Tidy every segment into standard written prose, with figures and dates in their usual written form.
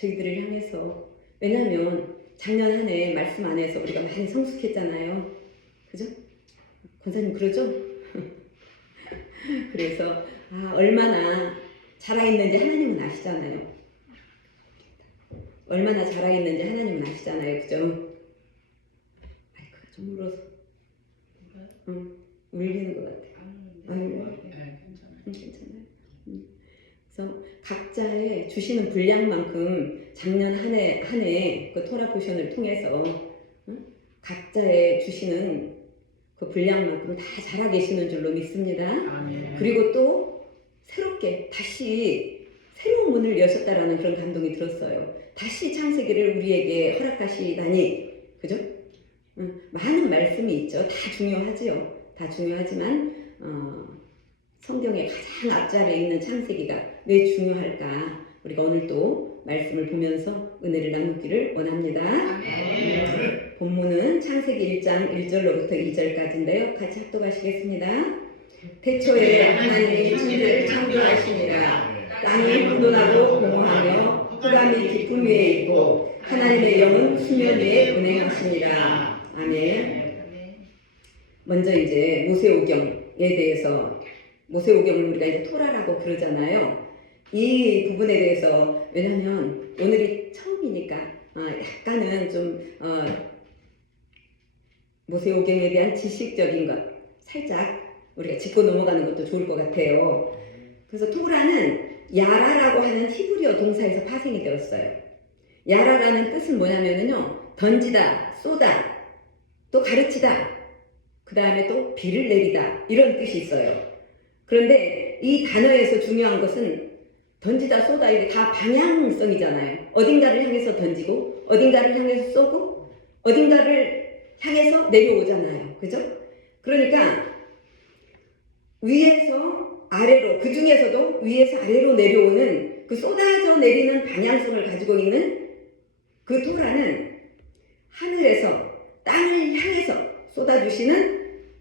저희들을 향해서. 왜냐하면 작년 한 해 말씀 안에서 우리가 많이 성숙했잖아요. 그죠? 권사님 그러죠? 그래서 얼마나 자라있는지 하나님은 아시잖아요. 얼마나 자라있는지 하나님은 아시잖아요. 그죠? 마이크가 좀 울어서 울리는 것 같아요. 괜찮아요. 그래서 각자의 주시는 분량만큼 작년 한 해 그 토라 포션을 통해서 각자의 주시는 그 분량만큼 다 자라 계시는 줄로 믿습니다. 아멘. 그리고 또 새롭게 다시 새로운 문을 여셨다라는 그런 감동이 들었어요. 다시 창세기를 우리에게 허락하시다니, 그죠? 많은 말씀이 있죠. 다 중요하지요. 다 중요하지만 성경의 가장 앞자리에 있는 창세기가 왜 중요할까? 우리가 오늘 또 말씀을 보면서 은혜를 나누기를 원합니다. 아멘. 본문은 창세기 1장 1절로부터 2절까지인데요. 같이 합독하시겠습니다. 태초에 하나님이 천지를 창조하시니라. 땅이 혼돈하고 공허하며 흑암이 깊음 위에 있고 하나님의 영은 수면 위에 운행하시니라. 아멘. 먼저 이제 모세오경에 대해서, 모세오경을 우리가 이제 토라라고 그러잖아요. 이 부분에 대해서, 왜냐하면 오늘이 처음이니까 약간은 좀 모세오경에 대한 지식적인 것 살짝 우리가 짚고 넘어가는 것도 좋을 것 같아요. 그래서 토라는 야라라고 하는 히브리어 동사에서 파생이 되었어요. 야라라는 뜻은 뭐냐면요, 던지다, 쏘다, 또 가르치다, 그 다음에 또 비를 내리다, 이런 뜻이 있어요. 그런데 이 단어에서 중요한 것은 던지다, 쏘다, 이게 다 방향성이잖아요. 어딘가를 향해서 던지고 어딘가를 향해서 쏘고 어딘가를 향해서 내려오잖아요. 그죠? 그러니까 위에서 아래로, 그 중에서도 위에서 아래로 내려오는 그 쏟아져 내리는 방향성을 가지고 있는 그 토라는 하늘에서 땅을 향해서 쏟아주시는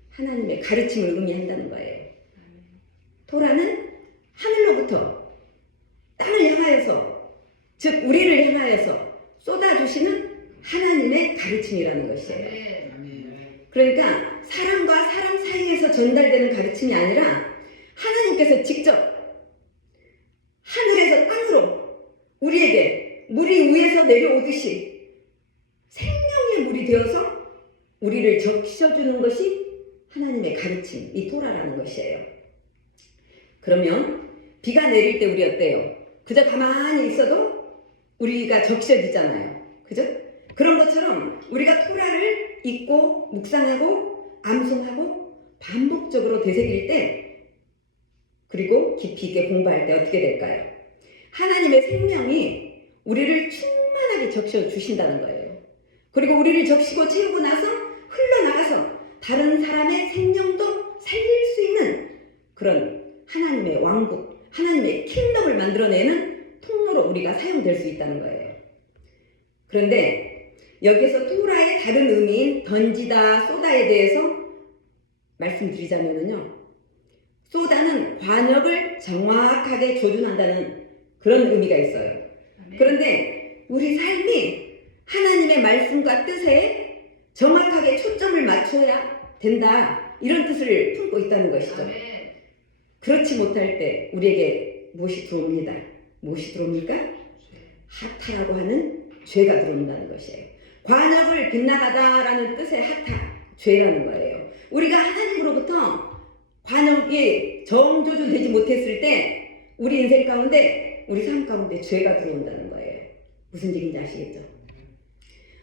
하나님의 가르침을 의미한다는 거예요. 토라는 하늘로부터 땅을 향하여서, 즉 우리를 향하여서 쏟아주시는 하나님의 가르침이라는 것이에요. 그러니까 사람과 사람 사이에서 전달되는 가르침이 아니라 하나님께서 직접 하늘에서 땅으로 우리에게 물이 위에서 내려오듯이 생명의 물이 되어서 우리를 적셔주는 것이 하나님의 가르침, 이 토라라는 것이에요. 그러면 비가 내릴 때 우리 어때요? 그저 가만히 있어도 우리가 적셔지잖아요. 그죠? 그런 것처럼 우리가 토라를 읽고 묵상하고 암송하고 반복적으로 되새길 때, 그리고 깊이 있게 공부할 때 어떻게 될까요? 하나님의 생명이 우리를 충만하게 적셔 주신다는 거예요. 그리고 우리를 적시고 채우고 나서 흘러나가서 다른 사람의 생명도 살릴 수 있는 그런 하나님의 왕국, 하나님의 킹덤을 만들어내는 통로로 우리가 사용될 수 있다는 거예요. 그런데 여기에서 토라의 다른 의미인 던지다, 쏘다에 대해서 말씀드리자면요, 쏘다는 관역을 정확하게 조준한다는 그런 의미가 있어요. 그런데 우리 삶이 하나님의 말씀과 뜻에 정확하게 초점을 맞춰야 된다, 이런 뜻을 품고 있다는 것이죠. 그렇지 못할 때 우리에게 무엇이 들어옵니다. 무엇이 들어옵니까? 하타라고 하는 죄가 들어온다는 것이에요. 관역을 빗나가다라는 뜻의 하타, 죄라는 거예요. 우리가 하나님으로부터 관역이 정조준되지 못했을 때 우리 인생 가운데, 우리 삶 가운데 죄가 들어온다는 거예요. 무슨 얘기인지 아시겠죠?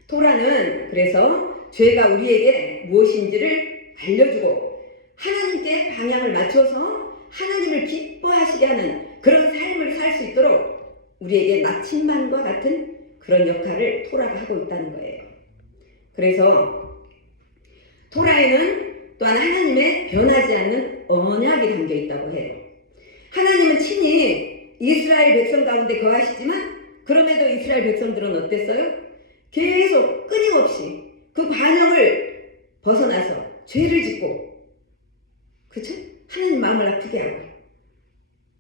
토라는 그래서 죄가 우리에게 무엇인지를 알려주고 하나님께 방향을 맞춰서 하나님을 기뻐하시게 하는 그런 삶을 살 수 있도록 우리에게 나침반과 같은 그런 역할을 토라가 하고 있다는 거예요. 그래서 토라에는 또한 하나님의 변하지 않는 언약이 담겨 있다고 해요. 하나님은 친히 이스라엘 백성 가운데 거하시지만 그럼에도 이스라엘 백성들은 어땠어요? 계속 끊임없이 그 관역을 벗어나서 죄를 짓고, 그쵸? 하나님 마음을 아프게 하고,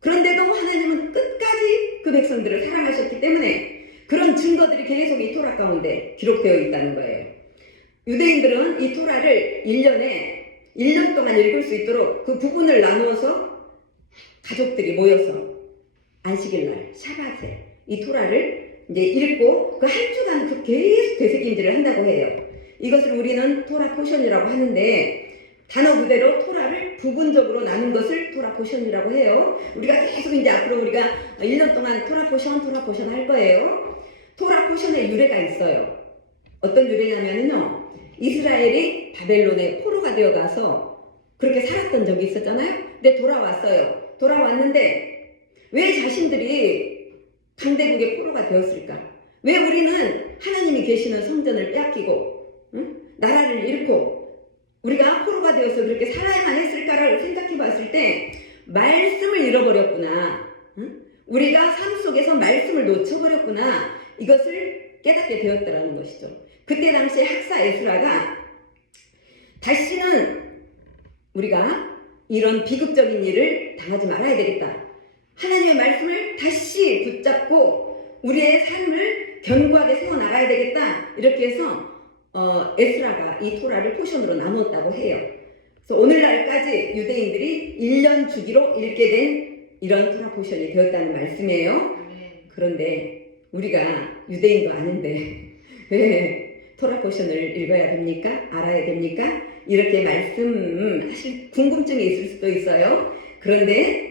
그런데도 하나님은 끝까지 그 백성들을 사랑하셨기 때문에 그런 증거들이 계속 이 토라 가운데 기록되어 있다는 거예요. 유대인들은 이 토라를 1년 동안 읽을 수 있도록 그 부분을 나누어서 가족들이 모여서 안식일날 샤밧에 이 토라를 이제 읽고 그 한 주간 그 계속 되새김질을 한다고 해요. 이것을 우리는 토라 포션이라고 하는데 단어 그대로 토라를 부분적으로 나눈 것을 토라 포션이라고 해요. 우리가 계속 이제 앞으로 우리가 1년 동안 토라 포션 할 거예요. 토라 포션의 유래가 있어요. 어떤 유래냐면요. 이스라엘이 바벨론에 포로가 되어 가서 그렇게 살았던 적이 있었잖아요. 근데 돌아왔어요. 돌아왔는데 왜 자신들이 강대국의 포로가 되었을까? 왜 우리는 하나님이 계시는 성전을 빼앗기고 나라를 잃고 우리가 포로가 되어서 그렇게 살아야만 했을까를 생각해 봤을 때 말씀을 잃어버렸구나. 우리가 삶 속에서 말씀을 놓쳐버렸구나. 이것을 깨닫게 되었더라는 것이죠. 그때 당시에 학사 에스라가 다시는 우리가 이런 비극적인 일을 당하지 말아야 되겠다. 하나님의 말씀을 다시 붙잡고 우리의 삶을 견고하게 세워나가야 되겠다. 이렇게 해서 에스라가 이 토라를 포션으로 나누었다고 해요. 그래서 오늘날까지 유대인들이 1년 주기로 읽게 된 이런 토라 포션이 되었다는 말씀이에요. 그런데 우리가 유대인도 아닌데 왜 토라 포션을 읽어야 됩니까? 알아야 됩니까? 이렇게 말씀하실 궁금증이 있을 수도 있어요. 그런데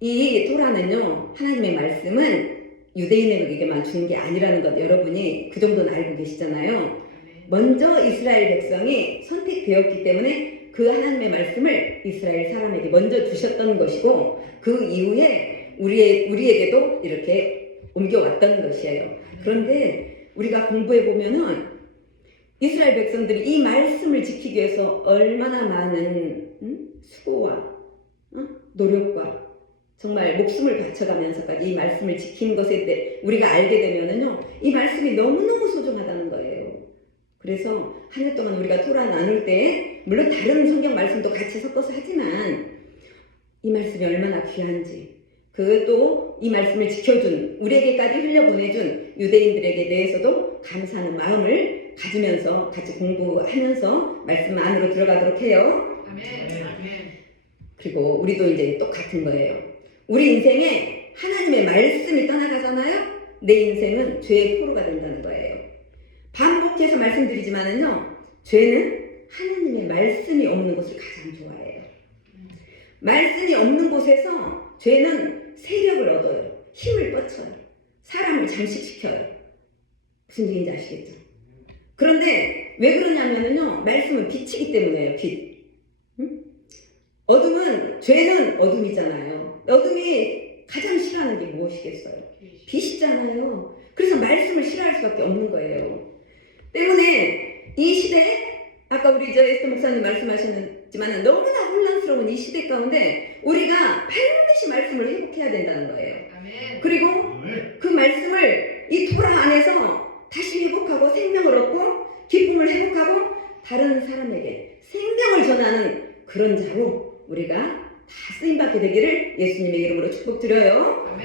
이 토라는요, 하나님의 말씀은 유대인에게만 주는 게 아니라는 것 여러분이 그 정도는 알고 계시잖아요. 먼저 이스라엘 백성이 선택되었기 때문에 그 하나님의 말씀을 이스라엘 사람에게 먼저 주셨던 것이고 그 이후에 우리에게도 이렇게 옮겨왔던 것이에요. 그런데 우리가 공부해 보면은 이스라엘 백성들이 이 말씀을 지키기 위해서 얼마나 많은 수고와 노력과 정말 목숨을 바쳐가면서까지 이 말씀을 지킨 것에 대해 우리가 알게 되면은요, 이 말씀이 너무너무 소중하다는 거예요. 그래서 한 해 동안 우리가 토라 나눌 때 물론 다른 성경 말씀도 같이 섞어서 하지만 이 말씀이 얼마나 귀한지 그 또 이 말씀을 지켜준 우리에게까지 흘려보내준 유대인들에게 대해서도 감사하는 마음을 가지면서 같이 공부하면서 말씀 안으로 들어가도록 해요. 아멘. 그리고 우리도 이제 똑같은 거예요. 우리 인생에 하나님의 말씀이 떠나가잖아요. 내 인생은 죄의 포로가 된다는 거예요. 반복해서 말씀드리지만은요, 죄는 하나님의 말씀이 없는 것을 가장 좋아해요. 말씀이 없는 곳에서 죄는 세력을 얻어요. 힘을 뻗쳐요. 사람을 잠식시켜요. 무슨 얘기인지 아시겠죠? 그런데 왜 그러냐면은요, 말씀은 빛이기 때문에요. 빛. 어둠은, 죄는 어둠이잖아요. 어둠이 가장 싫어하는 게 무엇이겠어요? 빛이잖아요. 그래서 말씀을 싫어할 수밖에 없는 거예요. 때문에 이 시대에 아까 우리 에스더 목사님 말씀하셨지만 너무나 혼란스러운 이 시대 가운데 우리가 반드시 말씀을 회복해야 된다는 거예요. 그리고 그 말씀을 이 토라 안에서 다시 회복하고 생명을 얻고 기쁨을 회복하고 다른 사람에게 생명을 전하는 그런 자로 우리가 다 쓰임받게 되기를 예수님의 이름으로 축복드려요.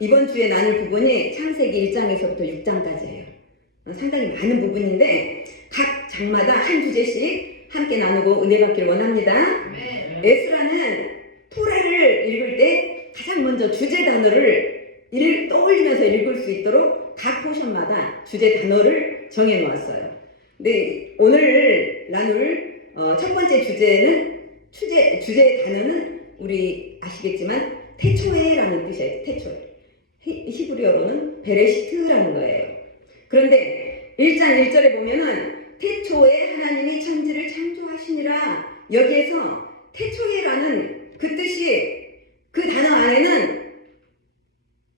이번 주에 나눌 부분이 창세기 1장에서부터 6장까지예요. 상당히 많은 부분인데 각 장마다 한 주제씩 함께 나누고 은혜 받기를 원합니다. 에스라는 토라를 읽을 때 가장 먼저 주제 단어를 떠올리면서 읽을 수 있도록 각 포션마다 주제 단어를 정해 놓았어요. 근데 오늘 나눌 첫 번째 주제 단어는 우리 아시겠지만 태초에라는 뜻이에요. 태초에. 히브리어로는 베레시트라는 거예요. 그런데 1장 1절에 보면은 태초에 하나님이 천지를 창조하시니라. 여기에서 태초에라는 그 뜻이 그 단어 안에는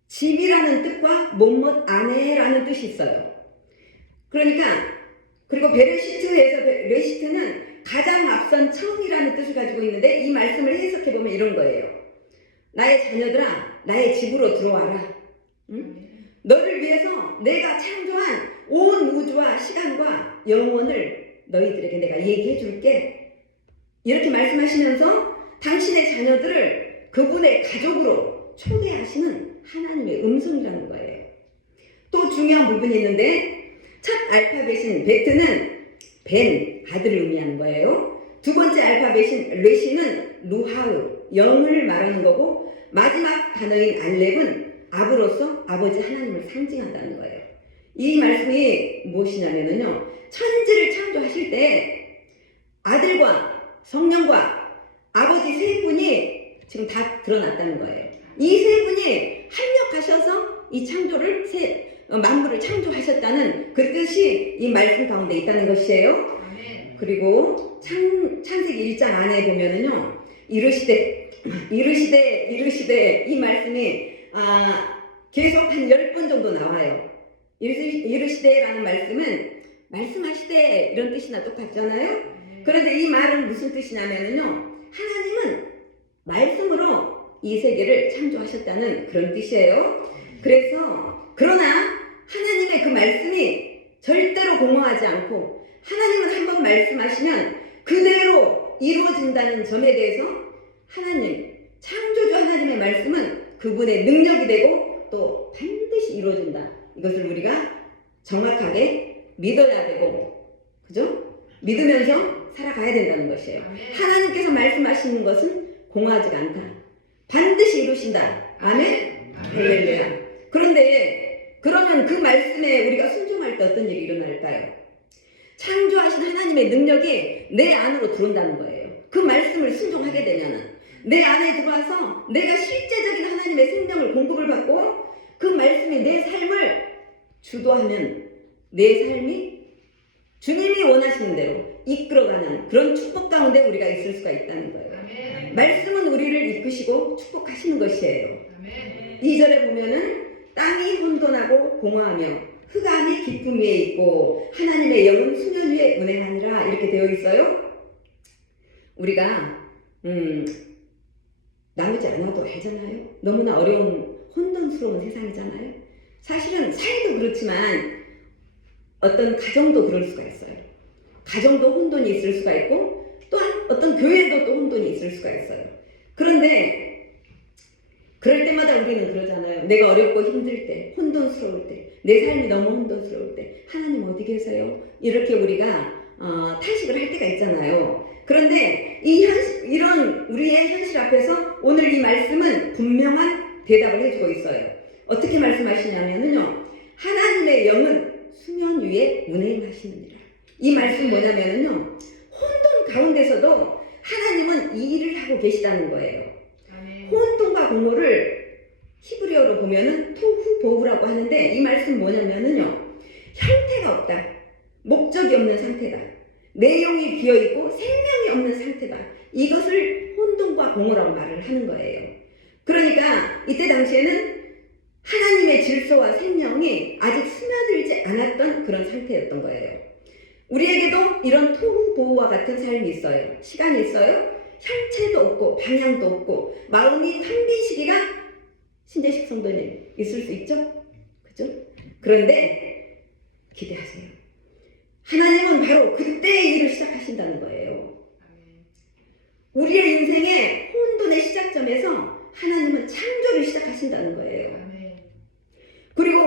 집이라는 뜻과 못못 안에라는 뜻이 있어요. 그러니까 그리고 베레시트에서 베레시트는 가장 앞선 처음이라는 뜻을 가지고 있는데 이 말씀을 해석해 보면 이런 거예요. 나의 자녀들아, 나의 집으로 들어와라. 너를 위해서 내가 창조한 온 우주와 시간과 영혼을 너희들에게 내가 얘기해 줄게. 이렇게 말씀하시면서 당신의 자녀들을 그분의 가족으로 초대하시는 하나님의 음성이라는 거예요. 중요한 부분이 있는데 첫 알파벳인 베트는 벤, 아들을 의미하는 거예요. 두 번째 알파벳인 레시는 루하우, 영을 말하는 거고 마지막 단어인 알렙은 아브로서 아버지 하나님을 상징한다는 거예요. 이 말씀이 무엇이냐면요. 천지를 창조하실 때 아들과 성령과 아버지 세 분이 지금 다 드러났다는 거예요. 이 세 분이 합력하셔서 이 창조를 만물을 창조하셨다는 그 뜻이 이 말씀 가운데 있다는 것이에요. 그리고 창세기 1장 안에 보면은요. 이르시되 이 말씀이 계속 한 10번 정도 나와요. 이르시되라는 말씀은 말씀하시되 이런 뜻이나 똑같잖아요. 그런데 이 말은 무슨 뜻이냐면은요. 하나님은 말씀으로 이 세계를 창조하셨다는 그런 뜻이에요. 그래서 그러나 하나님의 그 말씀이 절대로 공허하지 않고 하나님은 한번 말씀하시면 그대로 이루어진다는 점에 대해서 하나님, 창조주 하나님의 말씀은 그분의 능력이 되고 또 반드시 이루어진다. 이것을 우리가 정확하게 믿어야 되고, 그죠? 믿으면서 살아가야 된다는 것이에요. 하나님께서 말씀하시는 것은 공허하지가 않다. 반드시 이루신다. 아멘? 할렐루야. 그런데 그러면 그 말씀에 우리가 순종할 때 어떤 일이 일어날까요? 창조하신 하나님의 능력이 내 안으로 들어온다는 거예요. 그 말씀을 순종하게 되면은 내 안에 들어와서 내가 실제적인 하나님의 생명을 공급을 받고 그 말씀이 내 삶을 주도하면 내 삶이 주님이 원하시는 대로 이끌어가는 그런 축복 가운데 우리가 있을 수가 있다는 거예요. 아멘. 말씀은 우리를 이끄시고 축복하시는 것이에요. 아멘. 2절에 보면은 땅이 혼돈하고 공허하며 흑암이 깊음 위에 있고 하나님의 영은 수면 위에 운행하니라 이렇게 되어 있어요. 우리가 나누지 않아도 알잖아요. 너무나 어려운 혼돈스러운 세상이잖아요. 사실은 사회도 그렇지만 어떤 가정도 그럴 수가 있어요. 가정도 혼돈이 있을 수가 있고 또한 어떤 교회도 또 혼돈이 있을 수가 있어요. 그런데 그럴 때마다 우리는 그러잖아요. 내가 어렵고 힘들 때, 혼돈스러울 때, 내 삶이 너무 혼돈스러울 때 하나님 어디 계세요? 이렇게 우리가 탄식을 할 때가 있잖아요. 그런데 이런 우리의 현실 앞에서 오늘 이 말씀은 분명한 대답을 해주고 있어요. 어떻게 말씀하시냐면요. 하나님의 영은 수면 위에 운행하시느니라. 이 말씀 뭐냐면요. 혼돈 가운데서도 하나님은 이 일을 하고 계시다는 거예요. 혼돈과 공허를 히브리어로 보면은 토후보후라고 하는데 이 말씀 뭐냐면은요. 형태가 없다. 목적이 없는 상태다. 내용이 비어있고 생명이 없는 상태다. 이것을 혼돈과 공허라고 말을 하는 거예요. 그러니까 이때 당시에는 하나님의 질서와 생명이 아직 스며들지 않았던 그런 상태였던 거예요. 우리에게도 이런 토후보후와 같은 삶이 있어요. 시간이 있어요. 형체도 없고 방향도 없고 마음이 텅 빈 시기가 신재식 성도님 있을 수 있죠? 그죠? 그런데 기대하세요. 하나님은 바로 그때 일을 시작하신다는 거예요. 우리의 인생의 혼돈의 시작점에서 하나님은 창조를 시작하신다는 거예요. 그리고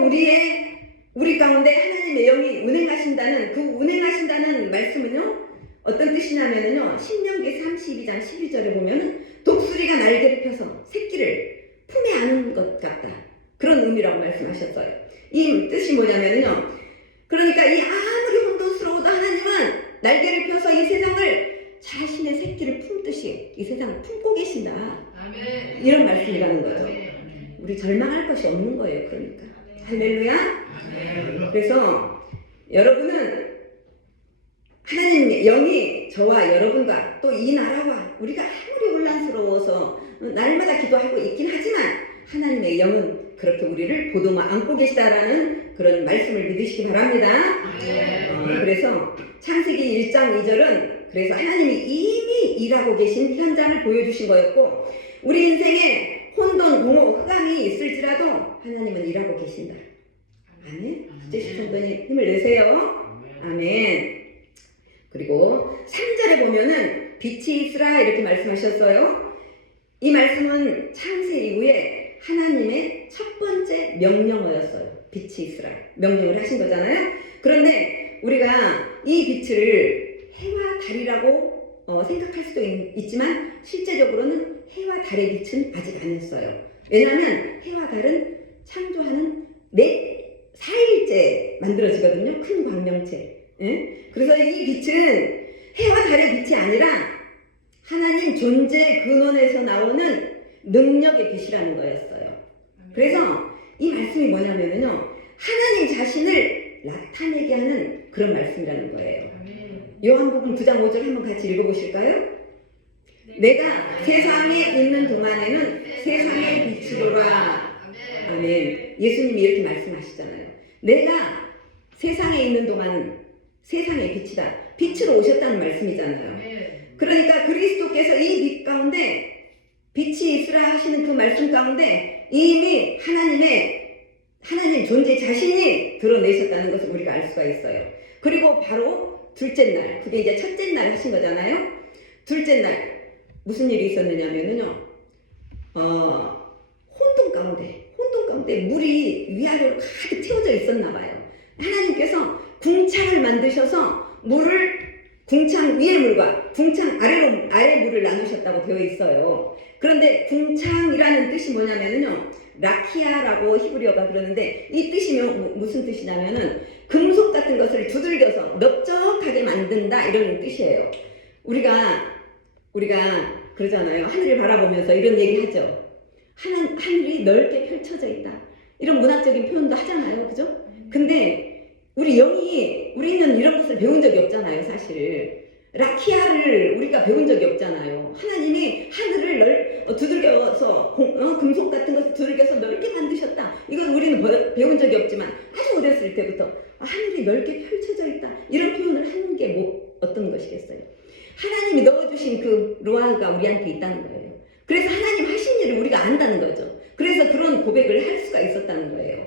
우리 가운데 하나님의 영이 운행하신다는 그 운행하신다는 말씀은요. 어떤 뜻이냐면요. 신명기 32장 12절에 보면은 독수리가 날개를 펴서 새끼를 품에 안은 것 같다. 그런 의미라고 말씀하셨어요. 이 뜻이 뭐냐면요. 그러니까 이 아무리 혼돈스러워도 하나님은 날개를 펴서 이 세상을 자신의 새끼를 품듯이 이 세상을 품고 계신다. 아멘. 이런 말씀이라는 거죠. 아멘. 우리 절망할 것이 없는 거예요. 그러니까. 할렐루야. 아멘. 그래서 여러분은 하나님의 영이 저와 여러분과 또 이 나라와 우리가 아무리 혼란스러워서 날마다 기도하고 있긴 하지만 하나님의 영은 그렇게 우리를 보듬어 안고 계시다라는 그런 말씀을 믿으시기 바랍니다. 그래서 창세기 1장 2절은 그래서 하나님이 이미 일하고 계신 현장을 보여주신 거였고 우리 인생에 혼돈, 공허, 흑암이 있을지라도 하나님은 일하고 계신다. 아멘. 주제식 성도님 힘을 내세요. 아멘. 그리고 3절에 보면은 빛이 있으라 이렇게 말씀하셨어요. 이 말씀은 창세 이후에 하나님의 첫 번째 명령어였어요. 빛이 있으라 명령을 하신 거잖아요. 그런데 우리가 이 빛을 해와 달이라고 생각할 수도 있지만 실제적으로는 해와 달의 빛은 아직 아니었어요. 왜냐하면 해와 달은 창조하는 4일째 만들어지거든요. 큰 광명체. 예? 그래서 이 빛은 해와 달의 빛이 아니라 하나님 존재 근원에서 나오는 능력의 빛이라는 거였어요. 그래서 이 말씀이 뭐냐면요, 하나님 자신을 나타내게 하는 그런 말씀이라는 거예요. 요한복음 9장 5절 한번 같이 읽어보실까요? 내가 세상에 있는 동안에는 세상의 빛이로라. 아멘. 예수님이 이렇게 말씀하시잖아요. 내가 세상에 있는 동안은 세상의 빛이다. 빛으로 오셨다는 말씀이잖아요. 그러니까 그리스도께서 이 빛 가운데 빛이 있으라 하시는 그 말씀 가운데 이미 하나님 존재 자신이 드러내셨다는 것을 우리가 알 수가 있어요. 그리고 바로 둘째 날, 그게 이제 첫째 날 하신 거잖아요. 둘째 날 무슨 일이 있었느냐면요, 혼돈 가운데 물이 위아래로 가득 채워져 있었나 봐요. 하나님께서 궁창을 만드셔서 물을 궁창 위의 물과 궁창 아래 물을 나누셨다고 되어 있어요. 그런데 궁창이라는 뜻이 뭐냐면요, 라키아라고 히브리어가 그러는데 이 뜻이 무슨 뜻이냐면은 금속 같은 것을 두들겨서 넓적하게 만든다 이런 뜻이에요. 우리가 그러잖아요. 하늘을 바라보면서 이런 얘기 하죠. 하늘이 넓게 펼쳐져 있다. 이런 문학적인 표현도 하잖아요. 그죠? 근데 우리는 이런 것을 배운 적이 없잖아요. 사실 라키아를 우리가 배운 적이 없잖아요. 하나님이 하늘을 두들겨서 금속 같은 것을 두들겨서 넓게 만드셨다. 이건 우리는 배운 적이 없지만 아주 어렸을 때부터 하늘이 넓게 펼쳐져 있다. 이런 표현을 하는 게 어떤 것이겠어요? 하나님이 넣어주신 그 로아가 우리한테 있다는 거예요. 그래서 하나님 하신 일을 우리가 안다는 거죠. 그래서 그런 고백을 할 수가 있었다는 거예요.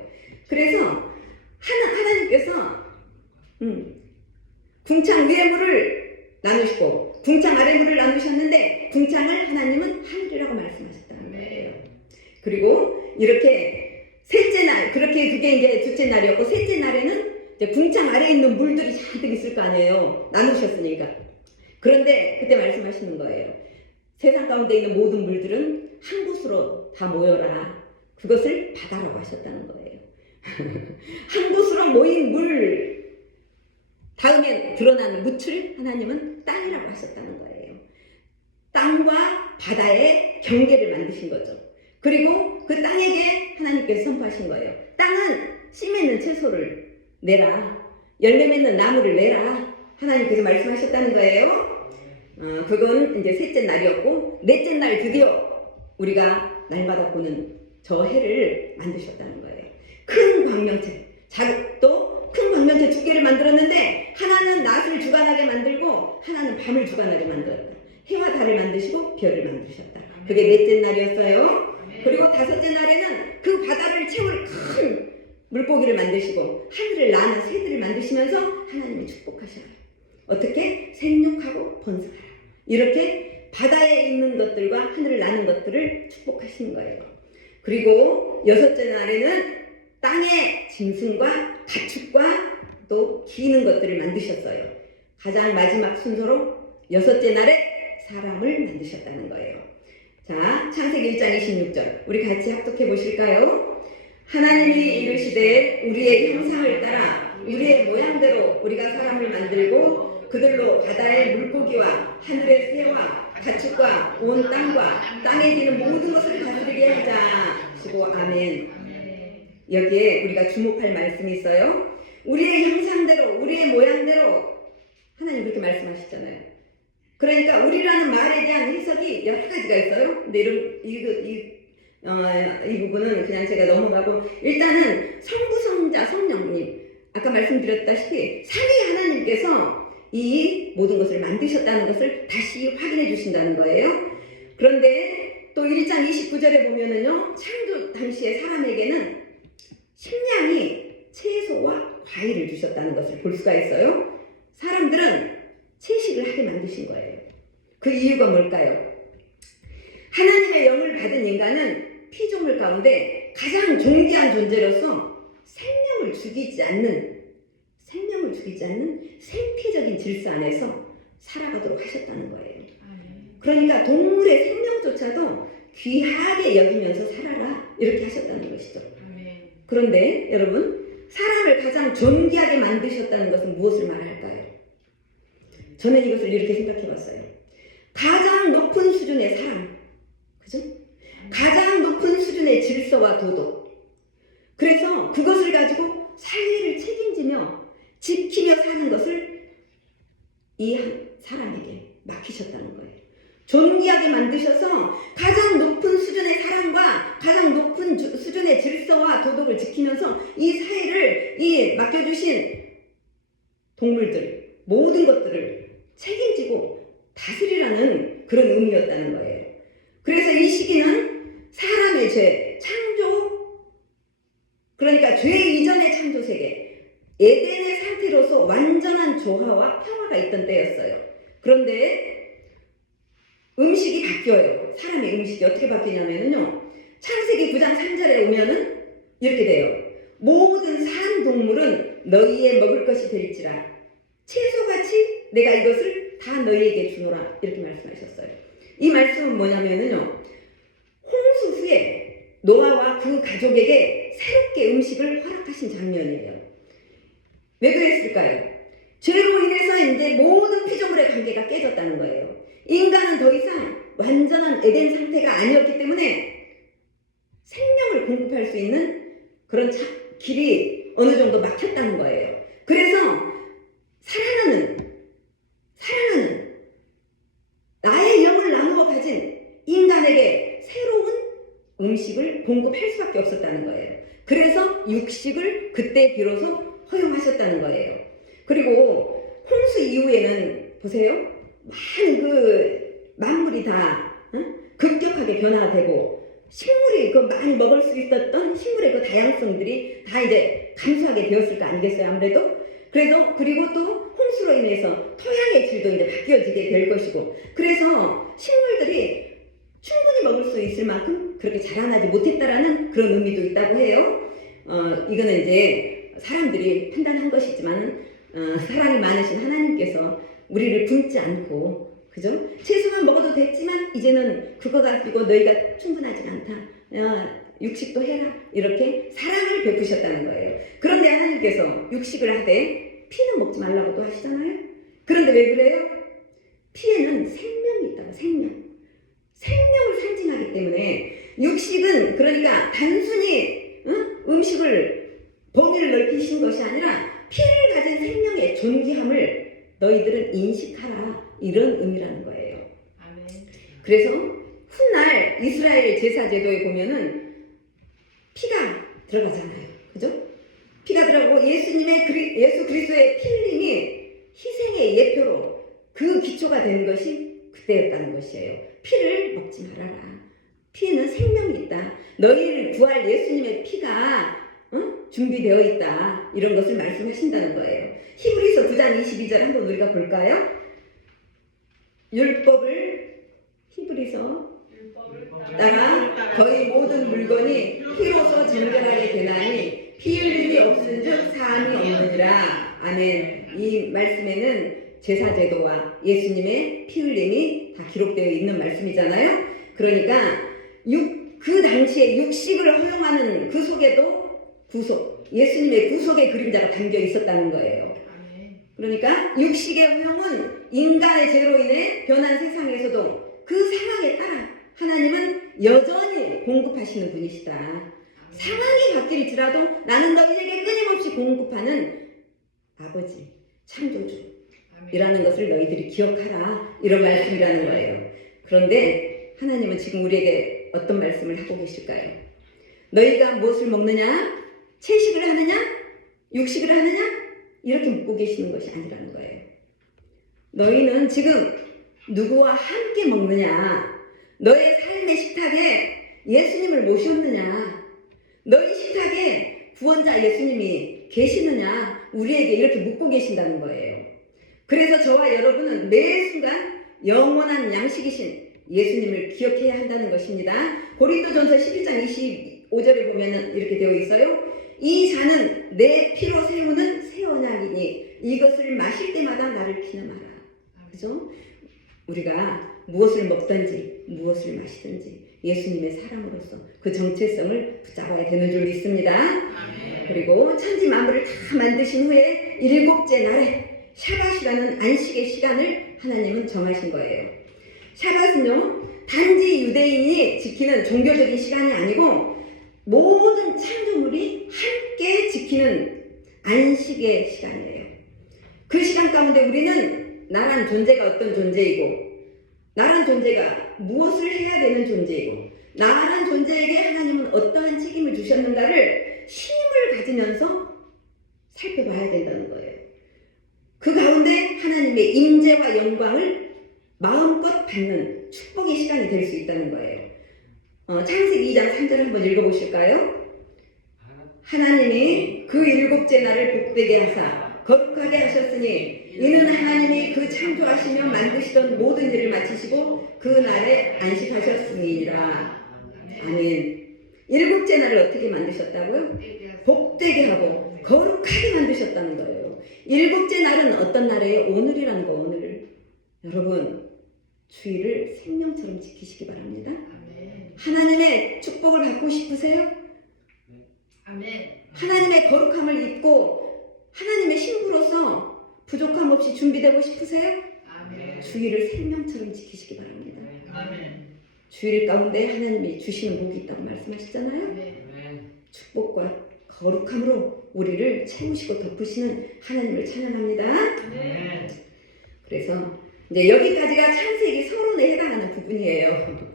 그래서 하나님께서 궁창 위의 물을 나누시고 궁창 아래 물을 나누셨는데 궁창을 하나님은 하늘이라고 말씀하셨다는 거예요. 그리고 이렇게 셋째 날, 그게 이제 둘째 날이었고 셋째 날에는 이제 궁창 아래에 있는 물들이 잔뜩 있을 거 아니에요. 나누셨으니까. 그런데 그때 말씀하시는 거예요. 세상 가운데 있는 모든 물들은 한 곳으로 다 모여라. 그것을 바다라고 하셨다는 거예요. 한 곳으로 모인 물 다음에 드러나는 무출 하나님은 땅이라고 하셨다는 거예요. 땅과 바다의 경계를 만드신 거죠. 그리고 그 땅에게 하나님께서 선포하신 거예요. 땅은 씨 맺는 채소를 내라. 열매 맺는 나무를 내라. 하나님께서 말씀하셨다는 거예요. 그건 이제 셋째 날이었고 넷째 날 드디어 우리가 날마다 보는 저 해를 만드셨다는 거예요. 큰 광명체, 또 큰 광명체 2개를 만들었는데 하나는 낮을 주관하게 만들고 하나는 밤을 주관하게 만들었다. 해와 달을 만드시고 별을 만드셨다. 그게 넷째 날이었어요. 그리고 다섯째 날에는 그 바다를 채울 큰 물고기를 만드시고 하늘을 나는 새들을 만드시면서 하나님이 축복하셔요. 어떻게? 생육하고 번성하라. 이렇게 바다에 있는 것들과 하늘을 나는 것들을 축복하시는 거예요. 그리고 여섯째 날에는 땅의 짐승과 가축과 또 기는 것들을 만드셨어요. 가장 마지막 순서로 여섯째 날에 사람을 만드셨다는 거예요. 자, 창세기 1장 26절 우리 같이 합독해 보실까요? 하나님이 이르시되 우리의 형상을 따라 우리의 모양대로 우리가 사람을 만들고 그들로 바다의 물고기와 하늘의 새와 가축과 온 땅과 땅에 기는 모든 것을 다스리게 하자 하시고 아멘. 여기에 우리가 주목할 말씀이 있어요. 우리의 형상대로 우리의 모양대로 하나님 그렇게 말씀하시잖아요. 그러니까 우리라는 말에 대한 해석이 여러 가지가 있어요. 근데 이 부분은 그냥 제가 넘어가고 일단은 성부, 성자, 성령님 아까 말씀드렸다시피 삼위 하나님께서 이 모든 것을 만드셨다는 것을 다시 확인해 주신다는 거예요. 그런데 또 1장 29절에 보면은요, 창조 당시에 사람에게는 식량이 채소와 과일을 주셨다는 것을 볼 수가 있어요. 사람들은 채식을 하게 만드신 거예요. 그 이유가 뭘까요? 하나님의 영을 받은 인간은 피조물 가운데 가장 존귀한 존재로서 생명을 죽이지 않는 생피적인 질서 안에서 살아가도록 하셨다는 거예요. 그러니까 동물의 생명조차도 귀하게 여기면서 살아라 이렇게 하셨다는 것이죠. 그런데 여러분, 사람을 가장 존귀하게 만드셨다는 것은 무엇을 말할까요? 저는 이것을 이렇게 생각해 봤어요. 가장 높은 수준의 사랑, 그죠? 가장 높은 수준의 질서와 도덕. 그래서 그것을 가지고 사회를 책임지며 지키며 사는 것을 이 한 사람에게 맡기셨다는 거예요. 존귀하게 만드셔서 가장 높은 수준의 사랑과 가장 높은 수준의 질서와 도덕을 지키면서 이 사회를 이 맡겨주신 동물들, 모든 것들을 책임지고 다스리라는 그런 의미였다는 거예요. 그래서 이 시기는 사람의 죄, 창조, 그러니까 죄 이전의 창조 세계, 에덴의 상태로서 완전한 조화와 평화가 있던 때였어요. 그런데 음식이 바뀌어요. 사람의 음식이 어떻게 바뀌냐면요. 창세기 9장 3절에 오면은 이렇게 돼요. 모든 산 동물은 너희의 먹을 것이 될지라 채소같이 내가 이것을 다 너희에게 주노라 이렇게 말씀하셨어요. 이 말씀은 뭐냐면요. 홍수 후에 노아와 그 가족에게 새롭게 음식을 허락하신 장면이에요. 왜 그랬을까요? 죄로 인해서 이제 모든 피조물의 관계가 깨졌다는 거예요. 인간은 더 이상 완전한 에덴 상태가 아니었기 때문에 생명을 공급할 수 있는 그런 길이 어느 정도 막혔다는 거예요. 그래서 사랑하는 나의 영을 나누어 가진 인간에게 새로운 음식을 공급할 수밖에 없었다는 거예요. 그래서 육식을 그때 비로소 허용하셨다는 거예요. 그리고 홍수 이후에는 보세요. 많은 그 만물이 다 급격하게 변화되고 식물이 그 많이 먹을 수 있었던 식물의 그 다양성들이 다 이제 감소하게 되었을 거 아니겠어요, 아무래도. 그래서 그리고 또 홍수로 인해서 토양의 질도 이제 바뀌어지게 될 것이고, 그래서 식물들이 충분히 먹을 수 있을 만큼 그렇게 자라나지 못했다라는 그런 의미도 있다고 해요. 이거는 이제 사람들이 판단한 것이지만 사랑이 많으신 하나님께서 우리를 굶지 않고, 그죠? 채소만 먹어도 됐지만 이제는 그거 가지고 너희가 충분하지 않다. 육식도 해라. 이렇게 사랑을 베푸셨다는 거예요. 그런데 하나님께서 육식을 하되 피는 먹지 말라고도 하시잖아요. 그런데 왜 그래요? 피에는 생명이 있다고, 생명을 상징하기 때문에 육식은 그러니까 단순히 음식을 범위를 넓히신 것이 아니라 피를 가진 생명의 존귀함을 너희들은 인식하라, 이런 의미라는 거예요. 아멘. 그래서 훗날 이스라엘 제사 제도에 보면은 피가 들어가잖아요, 그죠? 피가 들어가고 예수 그리스도의 피 흘림이 희생의 예표로 그 기초가 되는 것이 그때였다는 것이에요. 피를 먹지 말아라. 피에는 생명이 있다. 너희를 구할 예수님의 피가 준비되어 있다. 이런 것을 말씀하신다는 거예요. 히브리서 9장 22절 한번 우리가 볼까요? 히브리서 따라 거의 모든 물건이 피로서 정결하게 되나니 피 흘림이 없은즉 사함이 없느니라. 아멘. 이 말씀에는 제사제도와 예수님의 피 흘림이 다 기록되어 있는 말씀이잖아요. 그러니까 그 당시에 육식을 허용하는 그 속에도 예수님의 구속의 그림자가 담겨 있었다는 거예요. 그러니까 육식의 허용은 인간의 죄로 인해 변한 세상에서도 그 상황에 따라 하나님은 여전히 공급하시는 분이시다. 상황이 바뀔지라도 나는 너희에게 끊임없이 공급하는 아버지, 창조주이라는 것을 너희들이 기억하라, 이런 말씀이라는 거예요. 그런데 하나님은 지금 우리에게 어떤 말씀을 하고 계실까요? 너희가 무엇을 먹느냐? 채식을 하느냐? 육식을 하느냐? 이렇게 묻고 계시는 것이 아니라는 거예요. 너희는 지금 누구와 함께 먹느냐? 너의 삶의 식탁에 예수님을 모셨느냐? 너희 식탁에 구원자 예수님이 계시느냐? 우리에게 이렇게 묻고 계신다는 거예요. 그래서 저와 여러분은 매 순간 영원한 양식이신 예수님을 기억해야 한다는 것입니다. 고린도전서 11장 25절에 보면 이렇게 되어 있어요. 이 잔은 내 피로 세우는 새 언약이니 이것을 마실 때마다 나를 기념하라. 그죠? 우리가 무엇을 먹든지 무엇을 마시든지 예수님의 사람으로서 그 정체성을 붙잡아야 되는 줄 믿습니다. 그리고 천지 만물을 다 만드신 후에 일곱째 날에 샤밧이라는 안식의 시간을 하나님은 정하신 거예요. 샤밧은요, 단지 유대인이 지키는 종교적인 시간이 아니고 모든 창조물이 함께 지키는 안식의 시간이에요. 그 시간 가운데 우리는 나란 존재가 어떤 존재이고, 나란 존재가 무엇을 해야 되는 존재이고, 나란 존재에게 하나님은 어떠한 책임을 주셨는가를 힘을 가지면서 살펴봐야 된다는 거예요. 그 가운데 하나님의 임재와 영광을 마음껏 받는 축복의 시간이 될 수 있다는 거예요. 창세기 2장 3절 한번 읽어보실까요? 하나님이 그 일곱째 날을 복되게 하사 거룩하게 하셨으니 이는 하나님이 그 창조하시며 만드시던 모든 일을 마치시고 그 날에 안식하셨음이니라. 아멘. 일곱째 날을 어떻게 만드셨다고요? 복되게 하고 거룩하게 만드셨다는 거예요. 일곱째 날은 어떤 날이에요? 오늘이라는 거, 오늘을. 여러분, 주일을 생명처럼 지키시기 바랍니다. 하나님의 축복을 받고 싶으세요? 하나님의 거룩함을 입고 하나님의 신부로서 부족함 없이 준비되고 싶으세요? 주일을 생명처럼 지키시기 바랍니다. 주일 가운데 하나님이 주시는 복이 있다고 말씀하셨잖아요. 축복과 거룩함으로 우리를 채우시고 덮으시는 하나님을 찬양합니다. 그래서 이제 여기까지가 창세기 서론에 해당하는 부분이에요.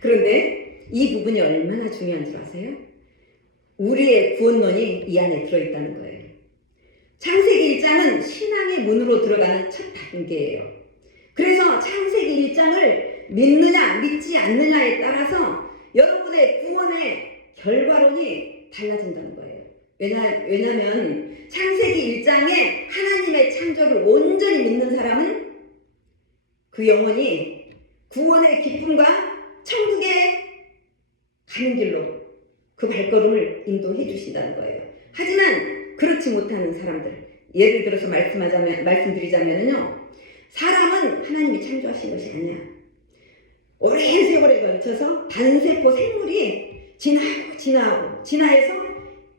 그런데 이 부분이 얼마나 중요한 줄 아세요? 우리의 구원론이 이 안에 들어있다는 거예요. 창세기 1장은 신앙의 문으로 들어가는 첫 단계예요. 그래서 창세기 1장을 믿느냐 믿지 않느냐에 따라서 여러분의 구원의 결과론이 달라진다는 거예요. 왜냐하면 창세기 1장에 하나님의 창조를 온전히 믿는 사람은 그 영혼이 구원의 기쁨과 천국에 가는 길로 그 발걸음을 인도해 주신다는 거예요. 하지만 그렇지 못하는 사람들, 예를 들어서 말씀드리자면요, 사람은 하나님이 창조하신 것이 아니야. 오랜 세월에 걸쳐서 단세포 생물이 진화해서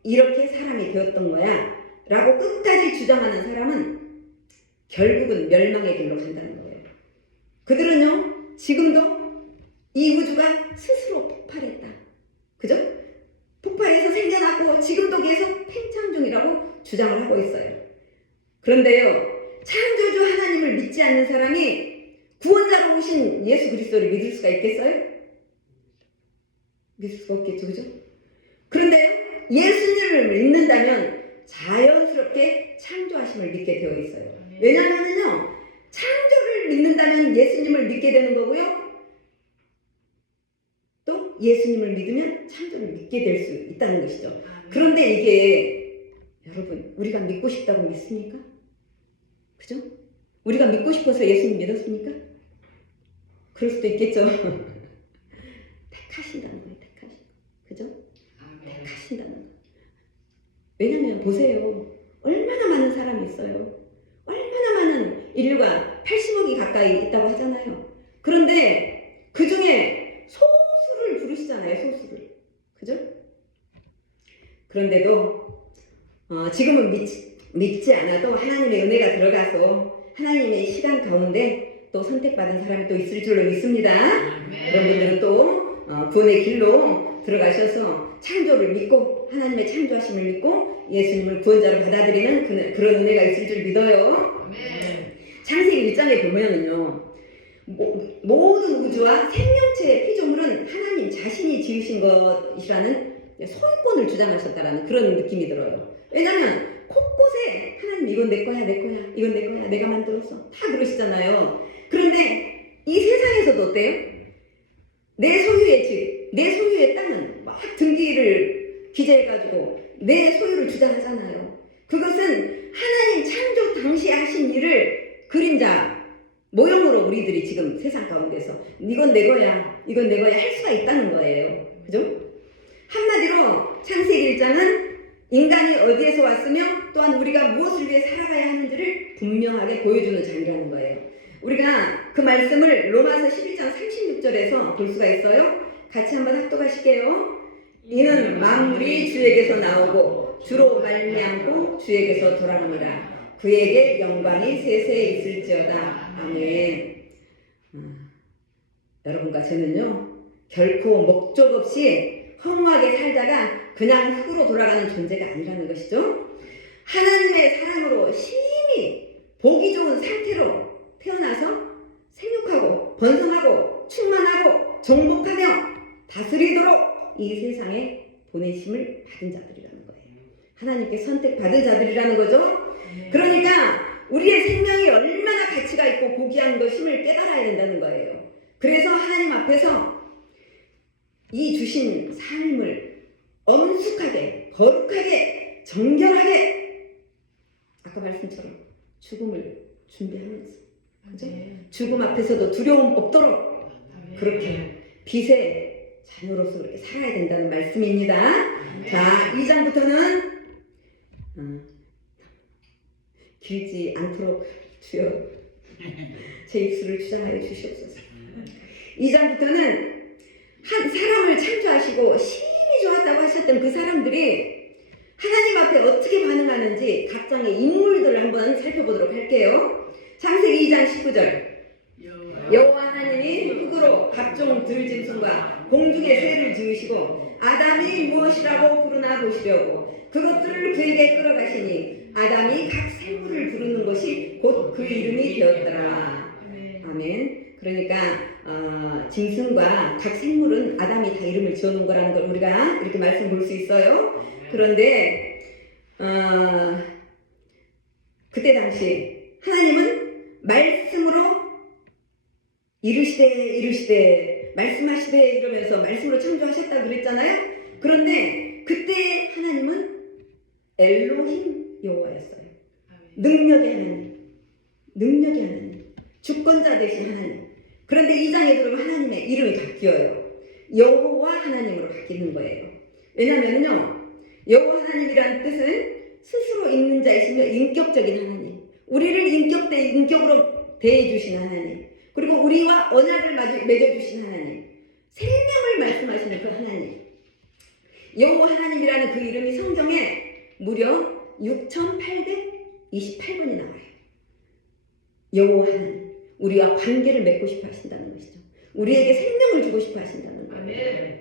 이렇게 사람이 되었던 거야 라고 끝까지 주장하는 사람은 결국은 멸망의 길로 간다는 거예요. 그들은요, 지금도 이 우주가 스스로 폭발했다. 그죠? 폭발해서 생겨났고 지금도 계속 팽창 중이라고 주장을 하고 있어요. 그런데요, 창조주 하나님을 믿지 않는 사람이 구원자로 오신 예수 그리스도를 믿을 수가 있겠어요? 믿을 수가 없겠죠. 그죠? 그런데요, 예수님을 믿는다면 자연스럽게 창조하심을 믿게 되어 있어요. 왜냐하면요, 창조를 믿는다면 예수님을 믿게 되는 거고요, 또 예수님을 믿으면 창조를 믿게 될 수 있다는 것이죠. 그런데 이게 여러분, 우리가 믿고 싶다고 믿습니까? 그죠? 우리가 믿고 싶어서 예수님 믿었습니까? 그럴 수도 있겠죠. 택하신다는 거예요. 그죠? 택하신다는 거. 왜냐면 보세요, 얼마나 많은 사람이 있어요. 얼마나 많은 인류가 80억이 가까이 있다고 하잖아요. 그런데 그 중에 소수를 부르시잖아요. 소수를. 그죠? 그런데도 지금은 믿지 않아도 하나님의 은혜가 들어가서 하나님의 시간 가운데 또 선택받은 사람이 또 있을 줄로 믿습니다. 그런 분들은 또 구원의 길로 들어가셔서 창조를 믿고 하나님의 창조하심을 믿고 예수님을 구원자로 받아들이는 그런 은혜가 있을 줄 믿어요. 창세기 1장에 보면은요, 모든 우주와 생명체의 피조물은 하나님 자신이 지으신 것이라는 소유권을 주장하셨다라는 그런 느낌이 들어요. 왜냐하면 곳곳에 하나님 이건 내 거야, 내 거야, 이건 내 거야, 내가 만들었어, 다 그러시잖아요. 그런데 이 세상에서도 어때요? 내 소유의 집, 내 소유의 땅은 막 등기를 기재해가지고 내 소유를 주장하잖아요. 그것은 하나님 창조 당시에 하신 일을 그림자, 모형으로 우리들이 지금 세상 가운데서 이건 내 거야, 이건 내 거야 할 수가 있다는 거예요. 그죠? 한마디로 창세기 1장은 인간이 어디에서 왔으며 또한 우리가 무엇을 위해 살아가야 하는지를 분명하게 보여주는 장이라는 거예요. 우리가 그 말씀을 로마서 11장 36절에서 볼 수가 있어요. 같이 한번 합독하실게요. 이는 만물이 주에게서 나오고 주로 말미암고 주에게서 돌아갑니다. 그에게 영광이 세세에 있을지어다. 아멘. 여러분과 저는요, 결코 목적 없이 허무하게 살다가 그냥 흙으로 돌아가는 존재가 아니라는 것이죠. 하나님의 사랑으로 심히 보기 좋은 상태로 태어나서 생육하고 번성하고 충만하고 정복하며 다스리도록 이 세상에 보내심을 받은 자들이라는 거예요. 하나님께 선택받은 자들이라는 거죠. 그러니까 우리의 생명이 얼마나 가치가 있고 고귀한 것임을 깨달아야 된다는 거예요. 그래서 하나님 앞에서 이 주신 삶을 엄숙하게, 거룩하게, 정결하게, 아까 말씀처럼 죽음을 준비하면서, 그죠? 죽음 앞에서도 두려움 없도록 그렇게 빛의 자녀로서 그렇게 살아야 된다는 말씀입니다. 자, 2장부터는 길지 않도록 주여 제 입술을 주장하여 주시옵소서. 2장부터는 한 사람을 창조하시고 심히 좋았다고 하셨던 그 사람들이 하나님 앞에 어떻게 반응하는지 각장의 인물들을 한번 살펴보도록 할게요. 창세기 2장 19절. 여호와 하나님이 흙으로 각종 들짐승과 공중의 새를 지으시고 아담이 무엇이라고 부르나 보시려고 그것들을 그에게 끌어가시니 아담이 각 생물을 부르는 것이 곧 그 이름이 되었더라. 아멘. 그러니까 짐승과 각 생물은 아담이 다 이름을 지어놓은 거라는 걸 우리가 이렇게 말씀 볼 수 있어요. 그런데 그때 당시 하나님은 말씀으로 이르시되 말씀하시되 이러면서 말씀으로 창조하셨다고 그랬잖아요. 그런데 그때 하나님은 엘로힘 여호와였어요. 능력의 하나님, 주권자 되신 하나님. 그런데 2장에 들어오면 하나님의 이름이 바뀌어요. 여호와 하나님으로 바뀌는 거예요. 왜냐면요, 여호와 하나님이라는 뜻은 스스로 있는 자이시며 인격적인 하나님, 우리를 인격으로 대해주신 하나님, 그리고 우리와 언약을 맺어주신 하나님, 생명을 말씀하시는 그 하나님, 여호와 하나님이라는 그 이름이 성경에 무려 6828번이 나와요. 여호와 하나님, 우리와 관계를 맺고 싶어 하신다는 것이죠. 우리에게 생명을 주고 싶어 하신다는 거예요.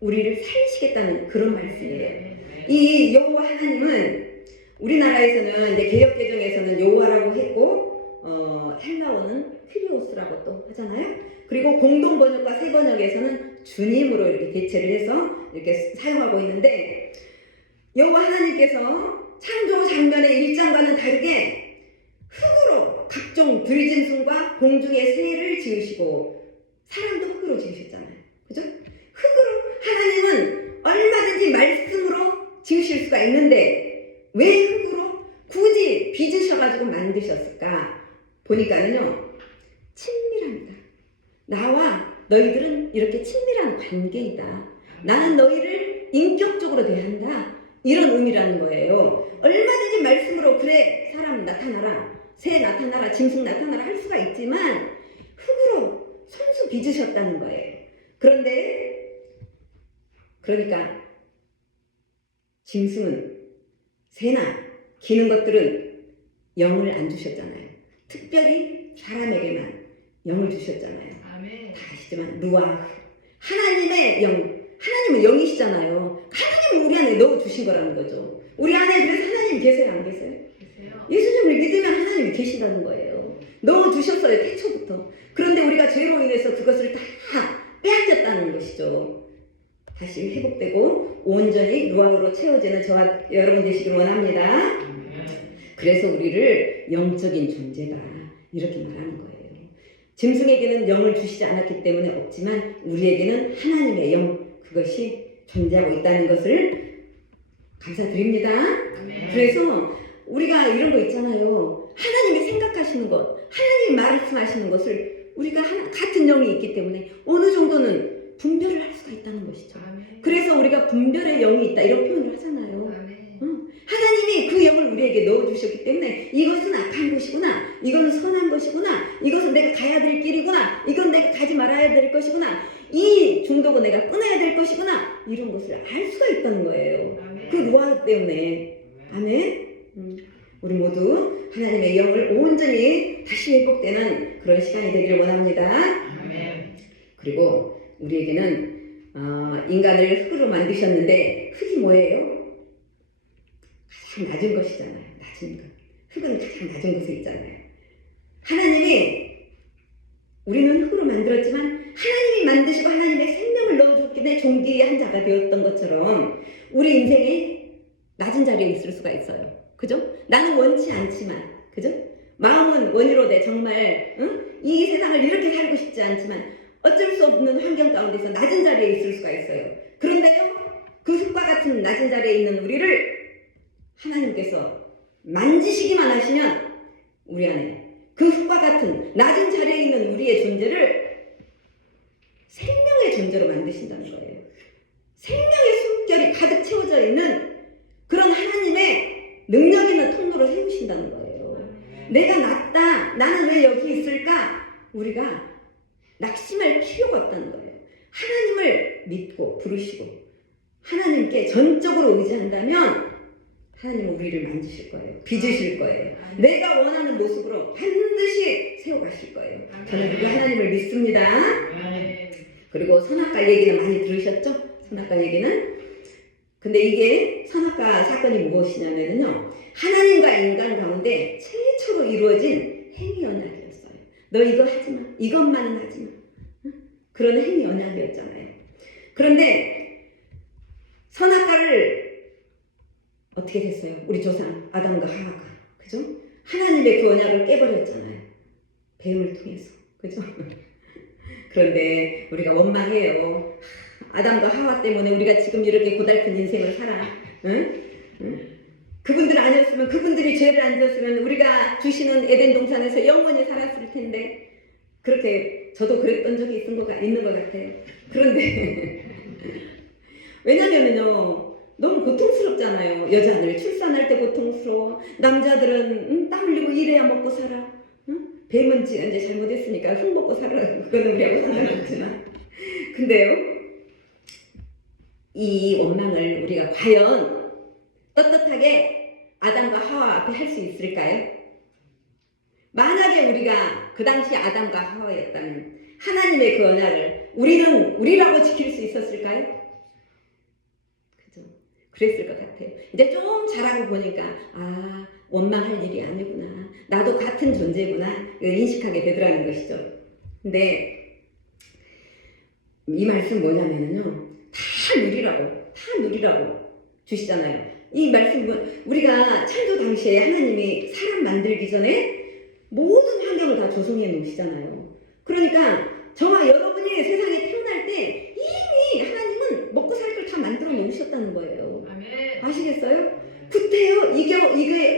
우리를 살리시겠다는 그런 말씀이에요. 이 여호와 하나님은 우리나라에서는 이제 개역개정에서는 여호와라고 했고 헬라어는 퀴리오스라고 또 하잖아요. 그리고 공동 번역과 새 번역에서는 주님으로 이렇게 대체를 해서 이렇게 사용하고 있는데, 여호와 하나님께서 창조 장면의 1장과는 다르게 흙으로 각종 들짐승과 공중의 새를 지으시고 사람도 흙으로 지으셨잖아요. 그죠? 흙으로 하나님은 얼마든지 말씀으로 지으실 수가 있는데 왜 흙으로 굳이 빚으셔가지고 만드셨을까? 보니까는요, 친밀합니다. 나와 너희들은 이렇게 친밀한 관계이다. 나는 너희를 인격적으로 대한다. 이런 의미라는 거예요. 얼마든지 말씀으로 그래 사람 나타나라, 새 나타나라, 짐승 나타나라 할 수가 있지만 흙으로 손수 빚으셨다는 거예요. 그러니까 짐승은 새나 기는 것들은 영을 안 주셨잖아요. 특별히 사람에게만 영을 주셨잖아요. 아멘. 다 아시지만 루아흐, 하나님의 영, 하나님은 영이시잖아요. 하나님은 우리 안에 넣어주신 거라는 거죠. 우리 안에 그래서 하나님 계세요, 안 계세요? 예수님을 믿으면 하나님이 계신다는 거예요. 넣어주셨어요, 태초부터. 그런데 우리가 죄로 인해서 그것을 다 빼앗겼다는 것이죠. 다시 회복되고 온전히 루아흐로 채워지는 저와 여러분 되시길 원합니다. 그래서 우리를 영적인 존재다 이렇게 말하는 거예요. 짐승에게는 영을 주시지 않았기 때문에 없지만 우리에게는 하나님의 영, 그것이 존재하고 있다는 것을 감사드립니다. 그래서 우리가 이런 거 있잖아요. 하나님이 생각하시는 것, 하나님이 말씀하시는 것을 우리가 같은 영이 있기 때문에 어느 정도는 분별을 할 수가 있다는 것이죠. 그래서 우리가 분별의 영이 있다 이런 표현을 하잖아요. 우리에게 넣어주셨기 때문에 이것은 악한 것이구나, 이건 선한 것이구나, 이것은 내가 가야 될 길이구나, 이건 내가 가지 말아야 될 것이구나, 이 중독은 내가 끊어야 될 것이구나, 이런 것을 알 수가 있다는 거예요. 그 노하우 때문에. 아멘. 우리 모두 하나님의 영을 온전히 다시 회복되는 그런 시간이 되기를 원합니다. 그리고 우리에게는 인간을 흙으로 만드셨는데 흙이 뭐예요? 가장 낮은 것이잖아요. 낮은 것. 흙은 가장 낮은 곳에 있잖아요. 하나님이 우리는 흙으로 만들었지만 하나님이 만드시고 하나님의 생명을 넣어줬기 때문에 종기의 한 자가 되었던 것처럼 우리 인생에 낮은 자리에 있을 수가 있어요. 그죠? 나는 원치 않지만, 그죠? 마음은 원이로되 정말 이 세상을 이렇게 살고 싶지 않지만 어쩔 수 없는 환경 가운데서 낮은 자리에 있을 수가 있어요. 그런데요, 그 흙과 같은 낮은 자리에 있는 우리를 하나님께서 만지시기만 하시면 우리 안에 그 흙과 같은 낮은 자리에 있는 우리의 존재를 생명의 존재로 만드신다는 거예요. 생명의 숨결이 가득 채워져 있는 그런 하나님의 능력 있는 통로로 세우신다는 거예요. 내가 낫다, 나는 왜 여기 있을까? 우리가 낙심할 필요가 없다는 거예요. 하나님을 믿고 부르시고 하나님께 전적으로 의지한다면 하나님은 우리를 만지실 거예요. 빚으실 거예요. 내가 원하는 모습으로 반드시 세워가실 거예요. 저는 우리 하나님을 믿습니다. 그리고 선악과 얘기는 많이 들으셨죠? 선악과 얘기는. 근데 이게 선악과 사건이 무엇이냐면요, 하나님과 인간 가운데 최초로 이루어진 행위 언약이었어요. 너 이거 하지마, 이것만은 하지마, 그런 행위 언약이었잖아요. 그런데 선악과를 어떻게 됐어요? 우리 조상 아담과 하와가, 그죠? 하나님의 그 언약을 깨버렸잖아요. 뱀을 통해서, 그죠? 그런데 우리가 원망해요. 아담과 하와 때문에 우리가 지금 이렇게 고달픈 인생을 살아. 응? 그분들 아니었으면, 그분들이 죄를 안 지었으면 우리가 주시는 에덴 동산에서 영원히 살았을 텐데, 그렇게 저도 그랬던 적이 있는 것 같아요. 그런데 왜냐면요, 너무 고통스럽잖아요. 여자들 출산할 때 고통스러워. 남자들은 땀 흘리고 일해야 먹고 살아. 뱀은 이제 잘못했으니까 흙 먹고 살아. 그거는 우리하고 상관없지만. 근데요, 이 원망을 우리가 과연 떳떳하게 아담과 하와 앞에 할 수 있을까요? 만약에 우리가 그 당시 아담과 하와였다면 하나님의 그 언약을 우리라고 지킬 수 있었을까요? 그죠? 그랬을 것 같아요. 이제 좀 자라고 보니까 원망할 일이 아니구나, 나도 같은 존재구나 인식하게 되더라는 것이죠. 근데 이 말씀 뭐냐면요, 다 누리라고 주시잖아요. 이 말씀은 우리가 창조 당시에 하나님이 사람 만들기 전에 모든 환경을 다 조성해 놓으시잖아요. 그러니까 저와 여러분이 세상에 태어날 때 이미 하나님은 먹고 살 걸 다 만들어 놓으셨다는 거예요. 아시겠어요? 구태여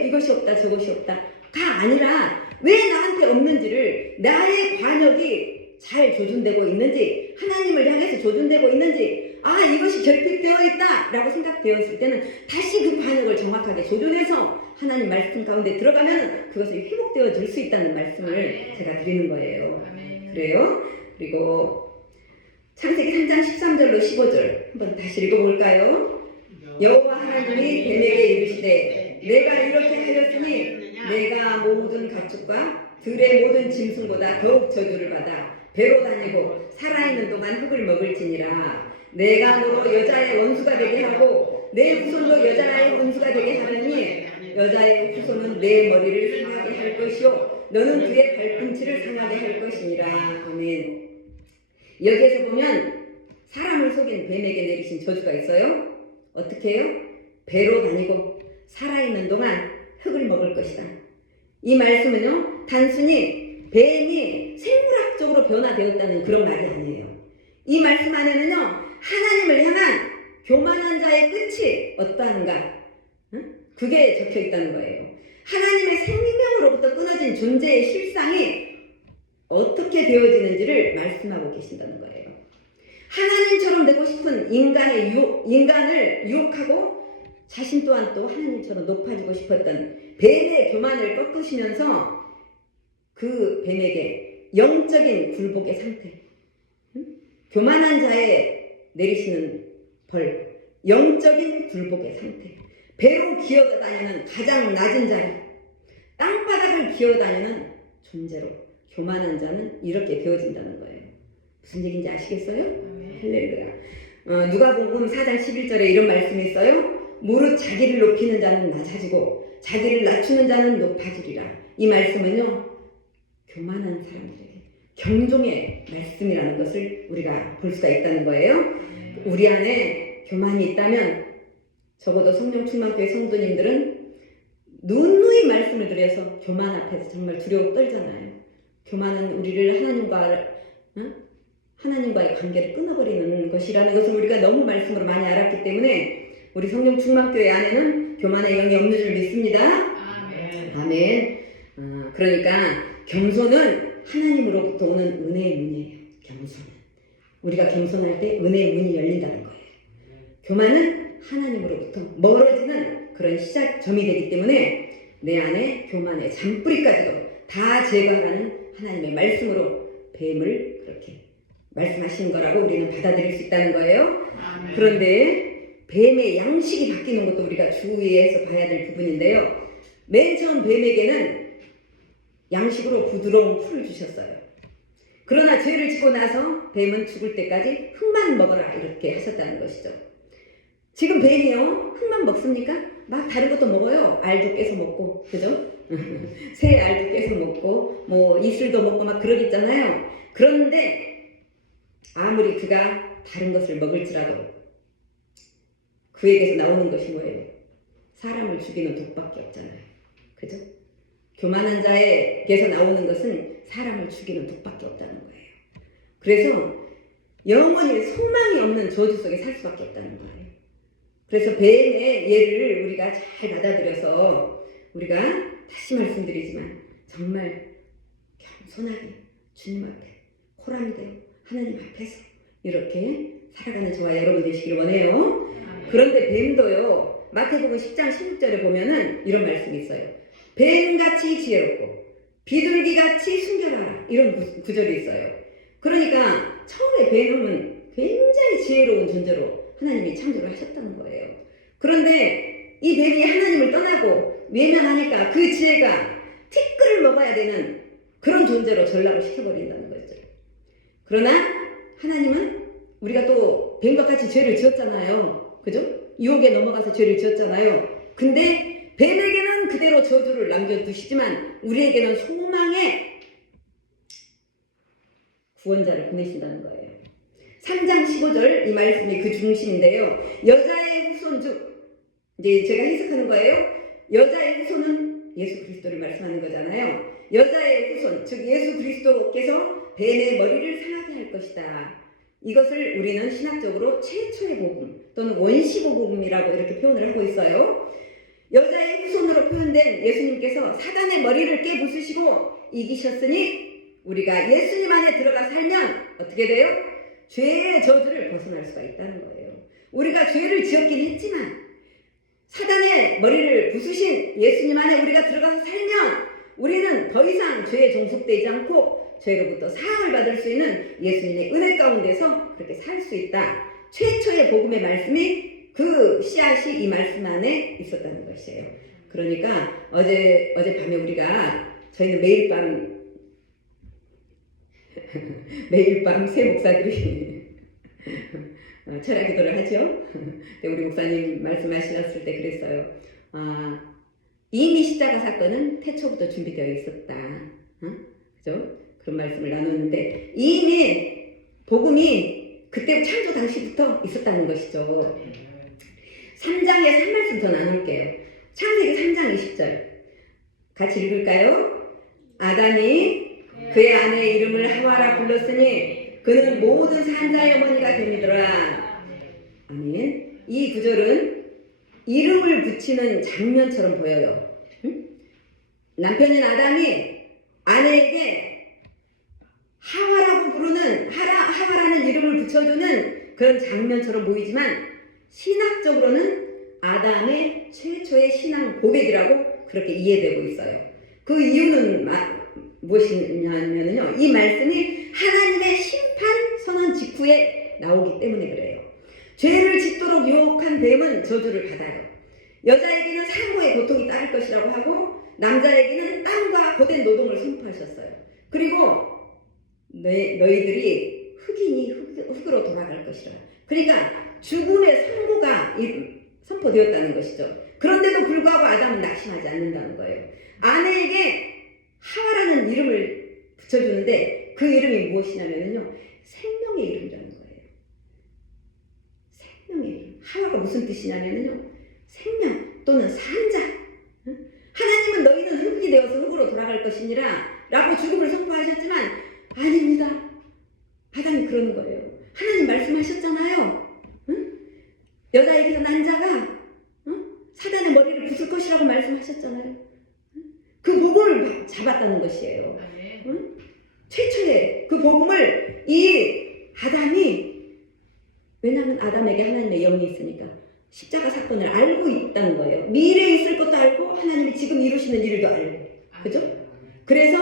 이것이 없다 저것이 없다가 아니라 왜 나한테 없는지를, 나의 관역이 잘 조준되고 있는지, 하나님을 향해서 조준되고 있는지, 이것이 결핍되어 있다 라고 생각되었을 때는 다시 그 관역을 정확하게 조준해서 하나님 말씀 가운데 들어가면 그것이 회복되어 줄 수 있다는 말씀을 제가 드리는 거예요. 그래요? 그리고 창세기 3장 13절로 15절 한번 다시 읽어볼까요? 여호와 하나님이 뱀에게 이르시되 내가 이렇게 하였으니 내가 모든 가축과 들의 모든 짐승보다 더욱 저주를 받아 배로 다니고 살아있는 동안 흙을 먹을지니라. 내가 너로 여자의 원수가 되게 하고 내 후손도 여자의 원수가 되게 하느니 여자의 후손은 내 머리를 상하게 할 것이요 너는 그의 발꿈치를 상하게 할 것이니라. 아멘. 여기에서 보면 사람을 속인 뱀에게 내리신 저주가 있어요. 어떻게 해요? 배로 다니고 살아있는 동안 흙을 먹을 것이다. 이 말씀은요, 단순히 뱀이 생물학적으로 변화되었다는 그런 말이 아니에요. 이 말씀 안에는요, 하나님을 향한 교만한 자의 끝이 어떠한가, 그게 적혀 있다는 거예요. 하나님의 생명으로부터 끊어진 존재의 실상이 어떻게 되어지는지를 말씀하고 계신다는 거예요. 하나님처럼 되고 싶은 인간을 유혹하고 자신 또한 또 하나님처럼 높아지고 싶었던 뱀의 교만을 꺾으시면서 그 뱀에게 영적인 굴복의 상태, 교만한 자에 내리시는 벌, 영적인 굴복의 상태, 배로 기어다니는 가장 낮은 자리, 땅바닥을 기어다니는 존재로 교만한 자는 이렇게 되어진다는 거예요. 무슨 얘기인지 아시겠어요? 할렐루야. 누가복음 4장 11절에 이런 말씀이 있어요. 무릇 자기를 높이는 자는 낮아지고 자기를 낮추는 자는 높아지리라. 이 말씀은요, 교만한 사람들에게 경종의 말씀이라는 것을 우리가 볼 수가 있다는 거예요. 우리 안에 교만이 있다면 적어도 성령충만교회 성도님들은 누누이 말씀을 드려서 교만 앞에서 정말 두려워 떨잖아요. 교만은 우리를 하나님과의 관계를 끊어버리는 것이라는 것을 우리가 너무 말씀으로 많이 알았기 때문에 우리 성령충만교회 안에는 교만의 영이 없는 줄 믿습니다. 아멘. 그러니까 겸손은 하나님으로부터 오는 은혜의 문이에요. 겸손은 우리가 겸손할 때 은혜의 문이 열린다는 거예요. 교만은 하나님으로부터 멀어지는 그런 시작점이 되기 때문에 내 안에 교만의 잔뿌리까지도 다 제거하라는 하나님의 말씀으로 뱀을 그렇게 말씀하시는 거라고 우리는 받아들일 수 있다는 거예요. 그런데 뱀의 양식이 바뀌는 것도 우리가 주의해서 봐야 될 부분인데요. 맨 처음 뱀에게는 양식으로 부드러운 풀을 주셨어요. 그러나 죄를 짓고 나서 뱀은 죽을 때까지 흙만 먹어라 이렇게 하셨다는 것이죠. 지금 뱀이요, 흙만 먹습니까? 막 다른 것도 먹어요. 알도 깨서 먹고, 그죠? 새 알도 깨서 먹고 뭐 이슬도 먹고 막 그러겠잖아요. 그런데 아무리 그가 다른 것을 먹을지라도 그에게서 나오는 것이 뭐예요? 사람을 죽이는 독밖에 없잖아요. 그죠? 교만한 자에게서 나오는 것은 사람을 죽이는 독밖에 없다는 거예요. 그래서 영원히 소망이 없는 저주 속에 살 수밖에 없다는 거예요. 그래서 뱀의 예를 우리가 잘 받아들여서 우리가 다시 말씀드리지만 정말 겸손하게 주님 앞에 호랑이되어 하나님 앞에서 이렇게 살아가는 저와 여러분 되시길 원해요. 그런데 뱀도요, 마태복음 10장 16절에 보면은 이런 말씀이 있어요. 뱀같이 지혜롭고 비둘기같이 순결하라, 이런 구절이 있어요. 그러니까 처음에 뱀은 굉장히 지혜로운 존재로 하나님이 창조를 하셨다는 거예요. 그런데 이 뱀이 하나님을 떠나고 외면하니까 그 지혜가 티끌을 먹어야 되는 그런 존재로 전락을 시켜버린다는 거죠. 그러나 하나님은 우리가 또 뱀과 같이 죄를 지었잖아요. 그죠? 유혹에 넘어가서 죄를 지었잖아요. 근데 뱀에게는 그대로 저주를 남겨두시지만 우리에게는 소망의 구원자를 보내신다는 거예요. 3장 15절 이 말씀이 그 중심인데요. 여자의 후손 즉, 이제 제가 해석하는 거예요. 여자의 후손은 예수 그리스도를 말씀하는 거잖아요. 여자의 후손 즉 예수 그리스도께서 뱀의 머리를 상하게 할 것이다. 이것을 우리는 신학적으로 최초의 복음 또는 원시 복음이라고 이렇게 표현을 하고 있어요. 여자의 후손으로 표현된 예수님께서 사단의 머리를 깨부수시고 이기셨으니 우리가 예수님 안에 들어가 살면 어떻게 돼요? 죄의 저주를 벗어날 수가 있다는 거예요. 우리가 죄를 지었긴 했지만 사단의 머리를 부수신 예수님 안에 우리가 들어가서 살면 우리는 더 이상 죄에 종속되지 않고 죄로부터 사함을 받을 수 있는 예수님의 은혜 가운데서 그렇게 살 수 있다. 최초의 복음의 말씀이 그 씨앗이 이 말씀 안에 있었다는 것이에요. 그러니까 어젯밤에 우리가 저희는 매일 밤 새 목사들이 철학 기도를 하죠. 우리 목사님 말씀하셨을 때 그랬어요. 이미 십자가 사건은 태초부터 준비되어 있었다. 그죠? 그런 말씀을 나눴는데 이미 복음이 그때 창조 당시부터 있었다는 것이죠. 3장에서 한 말씀 더 나눌게요. 창세기 3장 20절 같이 읽을까요? 아담이 그의 아내의 이름을 하와라 불렀으니 그는 모든 산자의 어머니가 되니더라. 아멘. 이 구절은 이름을 붙이는 장면처럼 보여요. 남편인 아담이 아내에게 하와라고 부르는 하와라는 이름을 붙여주는 그런 장면처럼 보이지만 신학적으로는 아담의 최초의 신앙 고백이라고 그렇게 이해되고 있어요. 그 이유는 무엇이냐면요, 이 말씀이 하나님의 심판 선언 직후에 나오기 때문에 그래요. 죄를 짓도록 유혹한 뱀은 저주를 받아요. 여자에게는 산고의 고통이 따를 것이라고 하고 남자에게는 땀과 고된 노동을 선포하셨어요. 그리고 너희들이 흙이니 흙으로 돌아갈 것이라. 그러니까 죽음의 선고가 선포되었다는 것이죠. 그런데도 불구하고 아담은 낙심하지 않는다는 거예요. 아내에게 하와라는 이름을 붙여주는데 그 이름이 무엇이냐면요, 생명의 이름이라는 거예요. 생명의 이름. 하와가 무슨 뜻이냐면요, 생명 또는 산자. 하나님은 너희는 흙이 되어서 흙으로 돌아갈 것이니라 라고 죽음을 선포하셨지만 아닙니다. 아담이 그러는 거예요. 하나님 말씀하셨잖아요. 여자에게서 난 자가 사단의 머리를 부술 것이라고 말씀하셨잖아요. 그 복음을 잡았다는 것이에요. 최초의 그 복음을 이 아담이, 왜냐하면 아담에게 하나님의 영이 있으니까 십자가 사건을 알고 있다는 거예요. 미래에 있을 것도 알고 하나님이 지금 이루시는 일도 알고, 그죠? 그래서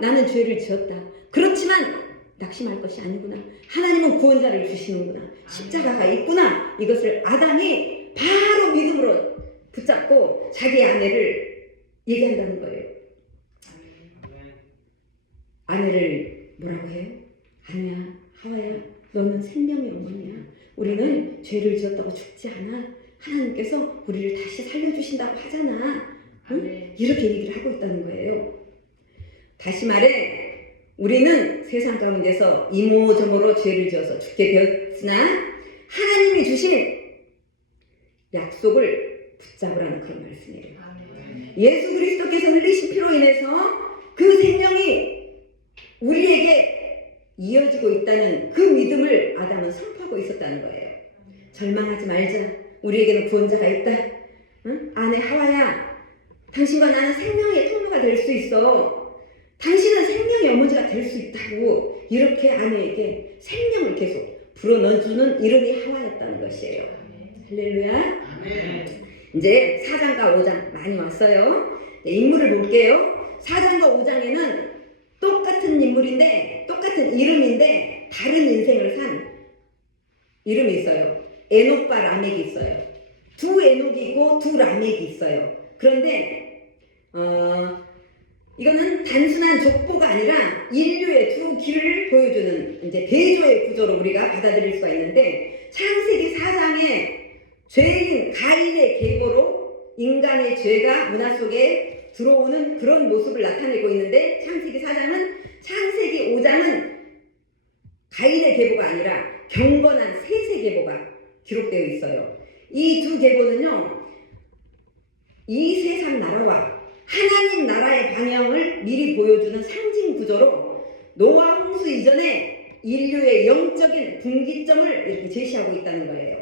나는 죄를 지었다. 그렇지만 낙심할 것이 아니구나. 하나님은 구원자를 주시는구나. 십자가가 있구나. 이것을 아담이 바로 믿음으로 붙잡고 자기 아내를 얘기한다는 거예요. 아내를 뭐라고 해요? 아내야, 하와야, 너는 생명의 어머니야. 우리는 죄를 지었다고 죽지 않아. 하나님께서 우리를 다시 살려주신다고 하잖아. 이렇게 얘기를 하고 있다는 거예요. 다시 말해, 우리는 세상 가운데서 이모저모로 죄를 지어서 죽게 되었으나 하나님이 주신 약속을 붙잡으라는 그런 말씀이에요. 예수 그리스도께서 흘리신 피로 인해서 그 생명이 우리에게 이어지고 있다는 그 믿음을 아담은 선포하고 있었다는 거예요. 절망하지 말자. 우리에게는 구원자가 있다. 아내 하와야, 당신과 나는 생명의 통로가 될 수 있어. 당신은 생명의 어머니가 될 수 있다고 이렇게 아내에게 생명을 계속 불어넣어주는 이름이 하와였다는 것이에요. 할렐루야. 이제 4장과 5장 많이 왔어요. 인물을 볼게요. 4장과 5장에는 똑같은 인물인데 똑같은 이름인데 다른 인생을 산 이름이 있어요. 에녹과 라멕이 있어요. 두 에녹이 있고 두 라멕이 있어요. 그런데 이거는 단순한 족보가 아니라 인류의 두 길을 보여주는 이제 대조의 구조로 우리가 받아들일 수가 있는데, 창세기 4장에 죄인 가인의 계보로 인간의 죄가 문화 속에 들어오는 그런 모습을 나타내고 있는데, 창세기 5장은 가인의 계보가 아니라 경건한 셋의 계보가 기록되어 있어요. 이 두 계보는요, 이 세상 나라와 하나님 나라의 방향을 미리 보여주는 상징 구조로 노아 홍수 이전에 인류의 영적인 분기점을 이렇게 제시하고 있다는 거예요.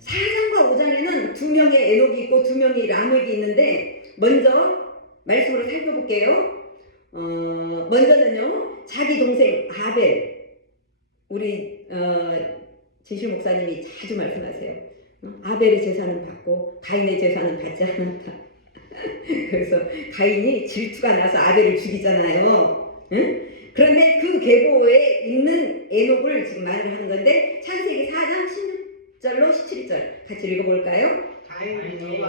4장과 5장에는 두 명의 에녹이 있고 두 명의 라멕이 있는데, 먼저 말씀으로 살펴볼게요. 먼저는요, 자기 동생 아벨, 우리 진실 목사님이 자주 말씀하세요. 아벨의 제사는 받고 가인의 제사는 받지 않았다. 그래서 가인이 질투가 나서 아벨을 죽이잖아요. 응? 그런데 그 계보에 있는 에녹을 지금 말을 하는 건데, 창세기 4장 16절로 17절 같이 읽어볼까요?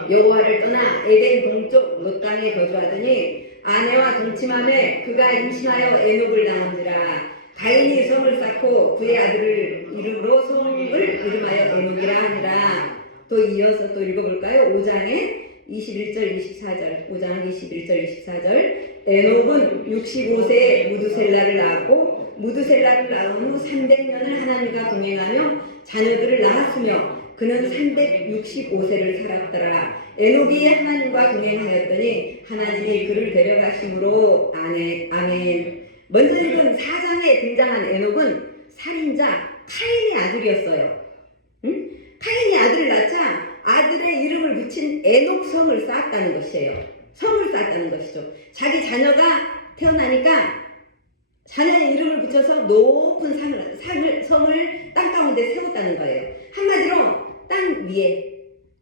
여호와를 떠나 에덴 동쪽 롯 땅에 거주하더니 아내와 동침함에 그가 임신하여 에녹을 낳은지라. 가인이 성을 쌓고 그의 아들을 이름으로 성을 이름하여 에녹이라 하니라. 또 이어서 또 읽어볼까요? 5장에 21절 24절 5장 21절 24절 에녹은 65세에 무두셀라를 낳았고 무두셀라를 낳은 후 300년을 하나님과 동행하며 자녀들을 낳았으며 그는 365세를 살았더라. 에녹이 하나님과 동행하였더니 하나님이 그를 데려가심으로 아멘. 먼저 읽은 4장에 등장한 에녹은 살인자 카인의 아들이었어요. 카인이 아들을 낳자 아들의 이름을 붙인 에녹성을 쌓았다는 것이에요. 성을 쌓았다는 것이죠. 자기 자녀가 태어나니까 자녀의 이름을 붙여서 높은 성을 땅 가운데 세웠다는 거예요. 한마디로 땅 위에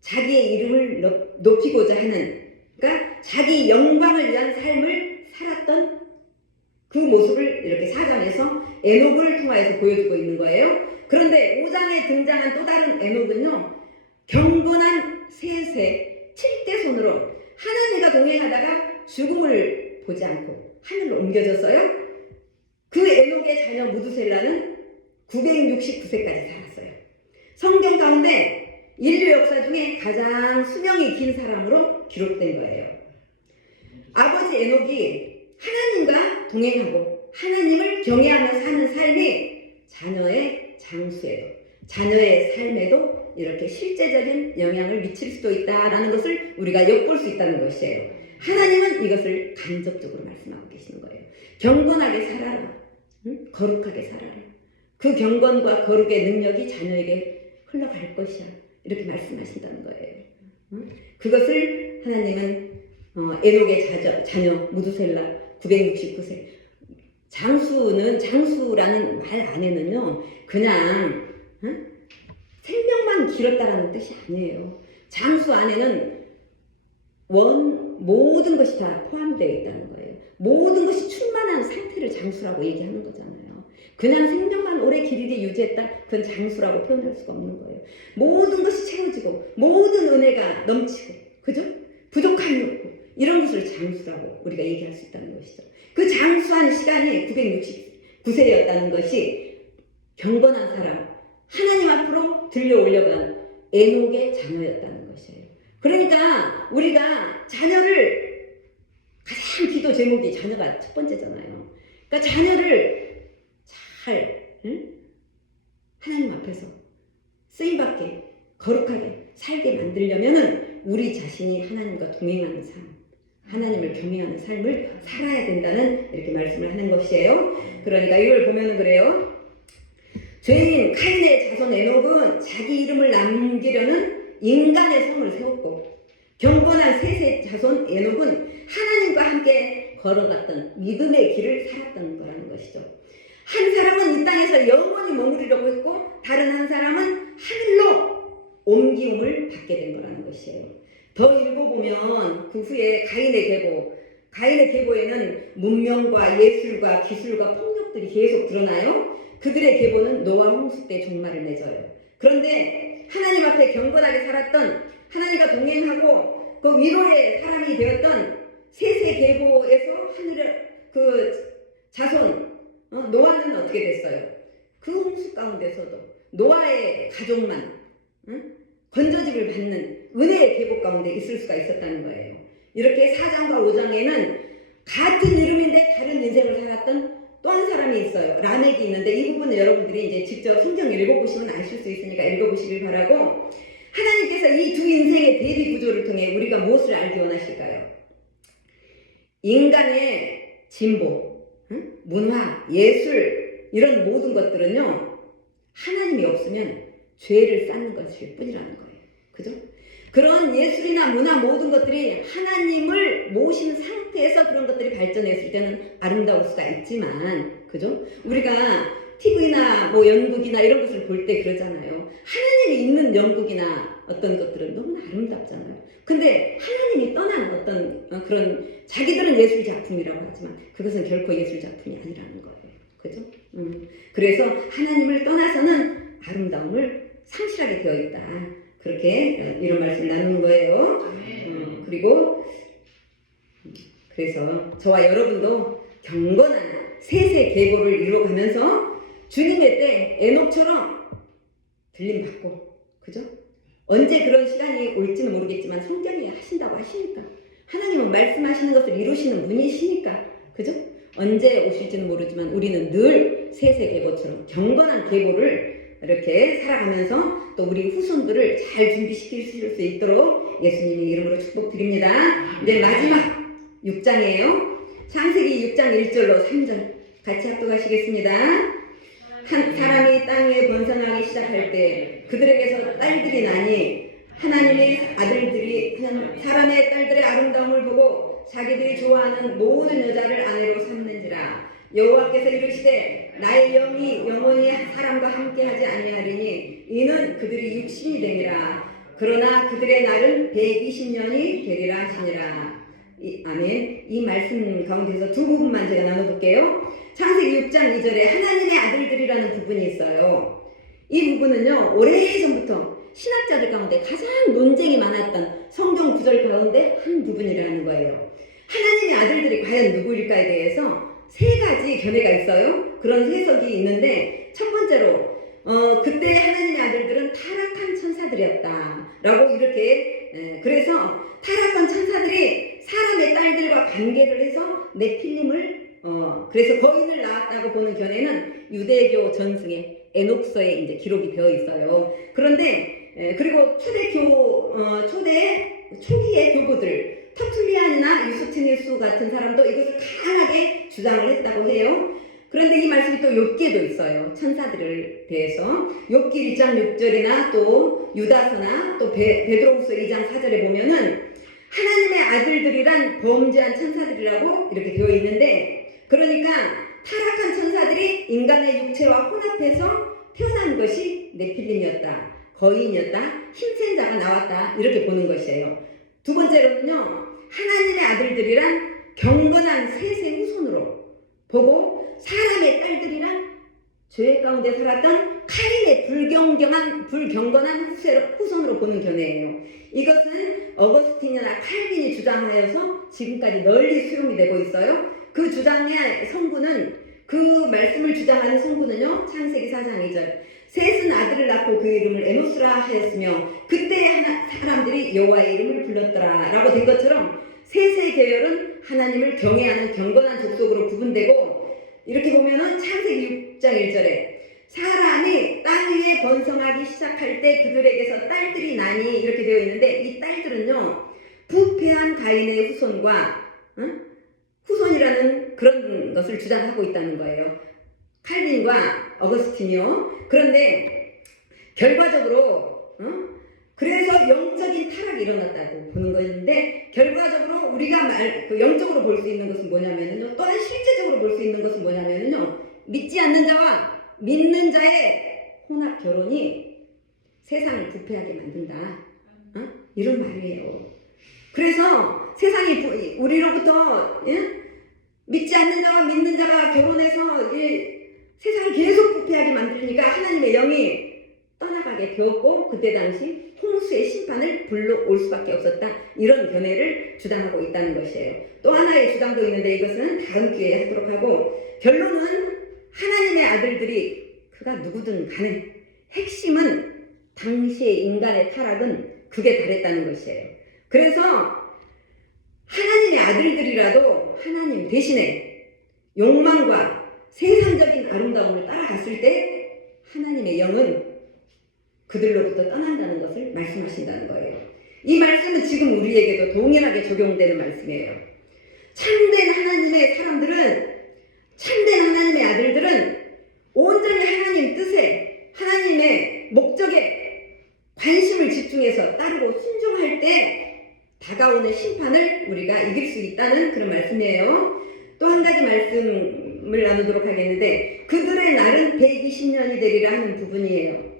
자기의 이름을 높이고자 하는, 그러니까 자기 영광을 위한 삶을 살았던 그 모습을 이렇게 4장에서 에녹을 통하여서 보여주고 있는 거예요. 그런데 5장에 등장한 또 다른 에녹은요, 경건한 셋의 7대손으로 하나님과 동행하다가 죽음을 보지 않고 하늘로 옮겨졌어요. 그 에녹의 자녀 무두셀라는 969세까지 살았어요. 성경 가운데 인류 역사 중에 가장 수명이 긴 사람으로 기록된 거예요. 아버지 에녹이 하나님과 동행하고 하나님을 경외하며 사는 삶이 자녀의 장수에도, 자녀의 삶에도 이렇게 실제적인 영향을 미칠 수도 있다라는 것을 우리가 엿볼 수 있다는 것이에요. 하나님은 이것을 간접적으로 말씀하고 계시는 거예요. 경건하게 살아라. 응? 거룩하게 살아라. 그 경건과 거룩의 능력이 자녀에게 흘러갈 것이야. 이렇게 말씀하신다는 거예요. 응? 그것을 하나님은 에녹의 자녀 무두셀라 969세. 장수라는 말 안에는요, 그냥 생명만 길었다라는 뜻이 아니에요. 장수 안에는 모든 것이 다 포함되어 있다는 거예요. 모든 것이 충만한 상태를 장수라고 얘기하는 거잖아요. 그냥 생명만 오래 길게 유지했다, 그건 장수라고 표현할 수가 없는 거예요. 모든 것이 채워지고 모든 은혜가 넘치고, 그죠? 부족함이 없고, 이런 것을 장수라고 우리가 얘기할 수 있다는 것이죠. 그 장수한 시간이 969세였다는 것이 경건한 사람, 하나님 앞으로 들려 올려간 에녹의 자녀였다는 것이에요. 그러니까 우리가 자녀를, 가장 기도 제목이 자녀가 첫 번째잖아요. 그러니까 자녀를 잘 하나님 앞에서 쓰임받게 거룩하게 살게 만들려면은 우리 자신이 하나님과 동행하는 삶, 하나님을 경외하는 삶을 살아야 된다는 이렇게 말씀을 하는 것이에요. 그러니까 이걸 보면은 그래요. 죄인 카인의 자손 에녹은 자기 이름을 남기려는 인간의 성을 세웠고, 경건한 셋의 자손 에녹은 하나님과 함께 걸어갔던 믿음의 길을 살았던 거라는 것이죠. 한 사람은 이 땅에서 영원히 머무르려고 했고, 다른 한 사람은 하늘로 옮기움을 받게 된 거라는 것이에요. 더 읽어보면 그 후에 가인의 계보에는 문명과 예술과 기술과 폭력들이 계속 드러나요. 그들의 계보는 노아 홍수 때 종말을 맺어요. 그런데 하나님 앞에 경건하게 살았던, 하나님과 동행하고 그 위로의 사람이 되었던 셋의 계보에서 하늘의 그 자손 노아는 어떻게 됐어요? 그 홍수 가운데서도 노아의 가족만 건져짐을 받는 은혜의 계보 가운데 있을 수가 있었다는 거예요. 이렇게 4장과 5장에는 같은 이름인데 다른 인생을 살았던 또 한 사람이 있어요. 라멕이 있는데 이 부분은 여러분들이 이제 직접 성경 읽어보시면 아실 수 있으니까 읽어보시길 바라고, 하나님께서 이 두 인생의 대비 구조를 통해 우리가 무엇을 알기 원하실까요? 인간의 진보, 문화, 예술, 이런 모든 것들은요, 하나님이 없으면 죄를 쌓는 것일 뿐이라는 거예요. 그죠? 그런 예술이나 문화 모든 것들이 하나님을 모신 상태에서 그런 것들이 발전했을 때는 아름다울 수가 있지만, 그죠? 우리가 TV나 뭐 연극이나 이런 것을 볼 때 그러잖아요. 하나님이 있는 연극이나 어떤 것들은 너무나 아름답잖아요. 근데 하나님이 떠난 어떤 그런, 자기들은 예술 작품이라고 하지만 그것은 결코 예술 작품이 아니라는 거예요. 그죠? 그래서 하나님을 떠나서는 아름다움을 상실하게 되어 있다. 그렇게 이런 말씀을 나누는 거예요. 그리고 그래서 저와 여러분도 경건한 셋의 계보를 이루어가면서 주님의 때 에녹처럼 들림받고, 그죠? 언제 그런 시간이 올지는 모르겠지만 성경이 하신다고 하시니까, 하나님은 말씀하시는 것을 이루시는 분이시니까, 그죠? 언제 오실지는 모르지만 우리는 늘 셋의 계보처럼 경건한 계보를 이렇게 살아가면서 또 우리 후손들을 잘 준비시킬 수 있도록 예수님의 이름으로 축복드립니다. 이제 마지막 6장이에요. 창세기 6장 1절로 3절 같이 합독하시겠습니다. 한 사람이 땅 위에 번성하기 시작할 때 그들에게서 딸들이 나니 하나님의 아들들이 사람의 딸들의 아름다움을 보고 자기들이 좋아하는 모든 여자를 아내로 삼는지라. 여호와께서 이르시되 나의 영이 영원히 사람과 함께하지 아니하리니 이는 그들이 육신이 되니라. 그러나 그들의 날은 120년이 되리라 하시니라. 아멘. 이 말씀 가운데서 두 부분만 제가 나눠볼게요. 창세기 6장 2절에 하나님의 아들들이라는 부분이 있어요. 이 부분은요, 오래전부터 신학자들 가운데 가장 논쟁이 많았던 성경 구절 가운데 한 부분이라는 거예요. 하나님의 아들들이 과연 누구일까에 대해서 세 가지 견해가 있어요. 그런 해석이 있는데, 첫 번째로 그때 하나님의 아들들은 타락한 천사들이었다 라고 이렇게, 그래서 타락한 천사들이 사람의 딸들과 관계를 해서 네필림을 그래서 거인을 낳았다고 보는 견해는 유대교 전승의 에녹서에 이제 기록이 되어 있어요. 그런데 그리고 초기의 교부들 터툴리안이나 유스티니스 같은 사람도 이것을 강하게 주장을 했다고 해요. 그런데 이 말씀이 또 욥기에도 있어요. 천사들을 대해서 욥기 1장 6절이나 또 유다서나 또 베드로후서 2장 4절에 보면은 하나님의 아들들이란 범죄한 천사들이라고 이렇게 되어 있는데, 그러니까 타락한 천사들이 인간의 육체와 혼합해서 태어난 것이 네필림이었다, 거인이었다, 힘센 자가 나왔다 이렇게 보는 것이에요. 두 번째로는요, 하나님의 아들들이란 경건한 셋의 후손으로 보고 사람의 딸들이란 죄 가운데 살았던 카인의 불경건한 후손으로 보는 견해예요. 이것은 어거스틴이나 칼빈이 주장하여서 지금까지 널리 수용이 되고 있어요. 그 주장의 성구는, 그 말씀을 주장하는 성구는요, 창세기 4장 2절 셋은 아들을 낳고 그 이름을 에노스라 하였으며 그때 사람들이 여호와의 이름을 불렀더라 라고 된 것처럼 셋의 계열은 하나님을 경외하는 경건한 족속으로 구분되고, 이렇게 보면은 창세기 6장 1절에 사람이 땅 위에 번성하기 시작할 때 그들에게서 딸들이 나니 이렇게 되어 있는데, 이 딸들은요 부패한 가인의 후손이라는 그런 것을 주장하고 있다는 거예요. 칼빈과 어거스틴이요. 그런데 결과적으로 그래서 영적인 타락이 일어났다고 보는 것인데, 결과적으로 우리가 영적으로 볼 수 있는 것은 뭐냐면요, 또한 실제적으로 볼 수 있는 것은 뭐냐면요, 믿지 않는 자와 믿는 자의 혼합 결혼이 세상을 부패하게 만든다, 이런 말이에요. 그래서 세상이 우리로부터 믿지 않는 자와 믿는 자가 결혼해서 세상을 계속 부패하게 만들니까 하나님의 영이 떠나가게 되었고, 그때 당시 홍수의 심판을 불러올 수밖에 없었다, 이런 견해를 주장하고 있다는 것이에요. 또 하나의 주장도 있는데 이것은 다음 기회에 하도록 하고, 결론은 하나님의 아들들이 그가 누구든 간에 핵심은 당시의 인간의 타락은 극에 달했다는 것이에요. 그래서 하나님의 아들들이라도 하나님 대신에 욕망과 세상적인 아름다움을 따라갔을 때 하나님의 영은 그들로부터 떠난다는 것을 말씀하신다는 거예요. 이 말씀은 지금 우리에게도 동일하게 적용되는 말씀이에요. 참된 하나님의 사람들은, 참된 하나님의 아들들은 온전히 하나님 뜻에, 하나님의 목적에 관심을 집중해서 따르고 순종할 때 다가오는 심판을 우리가 이길 수 있다는 그런 말씀이에요. 또 한 가지 말씀을 나누도록 하겠는데, 그들의 날은 120년이 되리라 하는 부분이에요.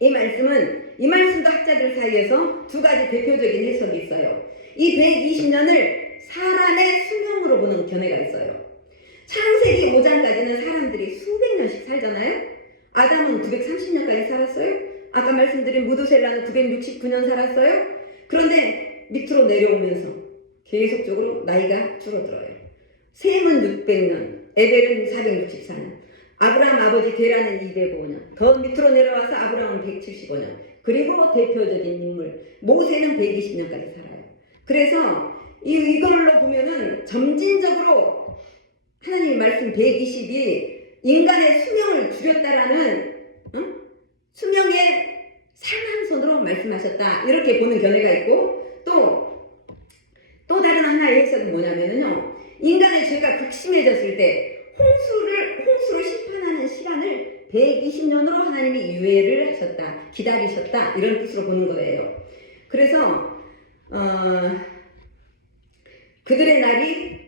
이 말씀도 학자들 사이에서 두 가지 대표적인 해석이 있어요. 이 120년을 사람의 수명으로 보는 견해가 있어요. 창세기 5장까지는 사람들이 수백 년씩 살잖아요. 아담은 930년까지 살았어요. 아까 말씀드린 무두셀라는 969년 살았어요. 그런데 밑으로 내려오면서 계속적으로 나이가 줄어들어요. 셈은 600년, 에벨은 464년, 아브라함 아버지 게라는 205년, 더 밑으로 내려와서 아브라함은 175년, 그리고 대표적인 인물 모세는 120년까지 살아요. 그래서 이걸로 보면은 점진적으로 하나님의 말씀 120이 인간의 수명을 줄였다라는, 수명의 상한선으로 말씀하셨다, 이렇게 보는 견해가 있고, 또 다른 하나의 해석은 뭐냐면요, 인간의 죄가 극심해졌을 때 홍수로 심판하는 시간을 120년으로 하나님이 유예를 하셨다, 기다리셨다, 이런 뜻으로 보는 거예요. 그래서 그들의 날이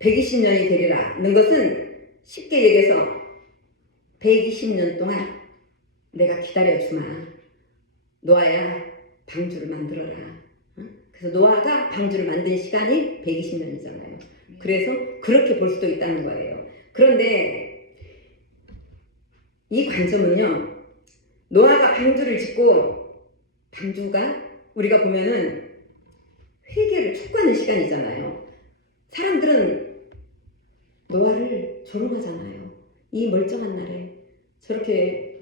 120년이 되리라는 것은 쉽게 얘기해서 120년 동안 내가 기다려주마, 노아야, 방주를 만들어라. 그래서 노아가 방주를 만든 시간이 120년이잖아요. 그래서 그렇게 볼 수도 있다는 거예요. 그런데 이 관점은요, 노아가 방주를 짓고, 방주가 우리가 보면은 회개를 촉구하는 시간이잖아요. 사람들은 노아를 조롱하잖아요. 이 멀쩡한 날에 저렇게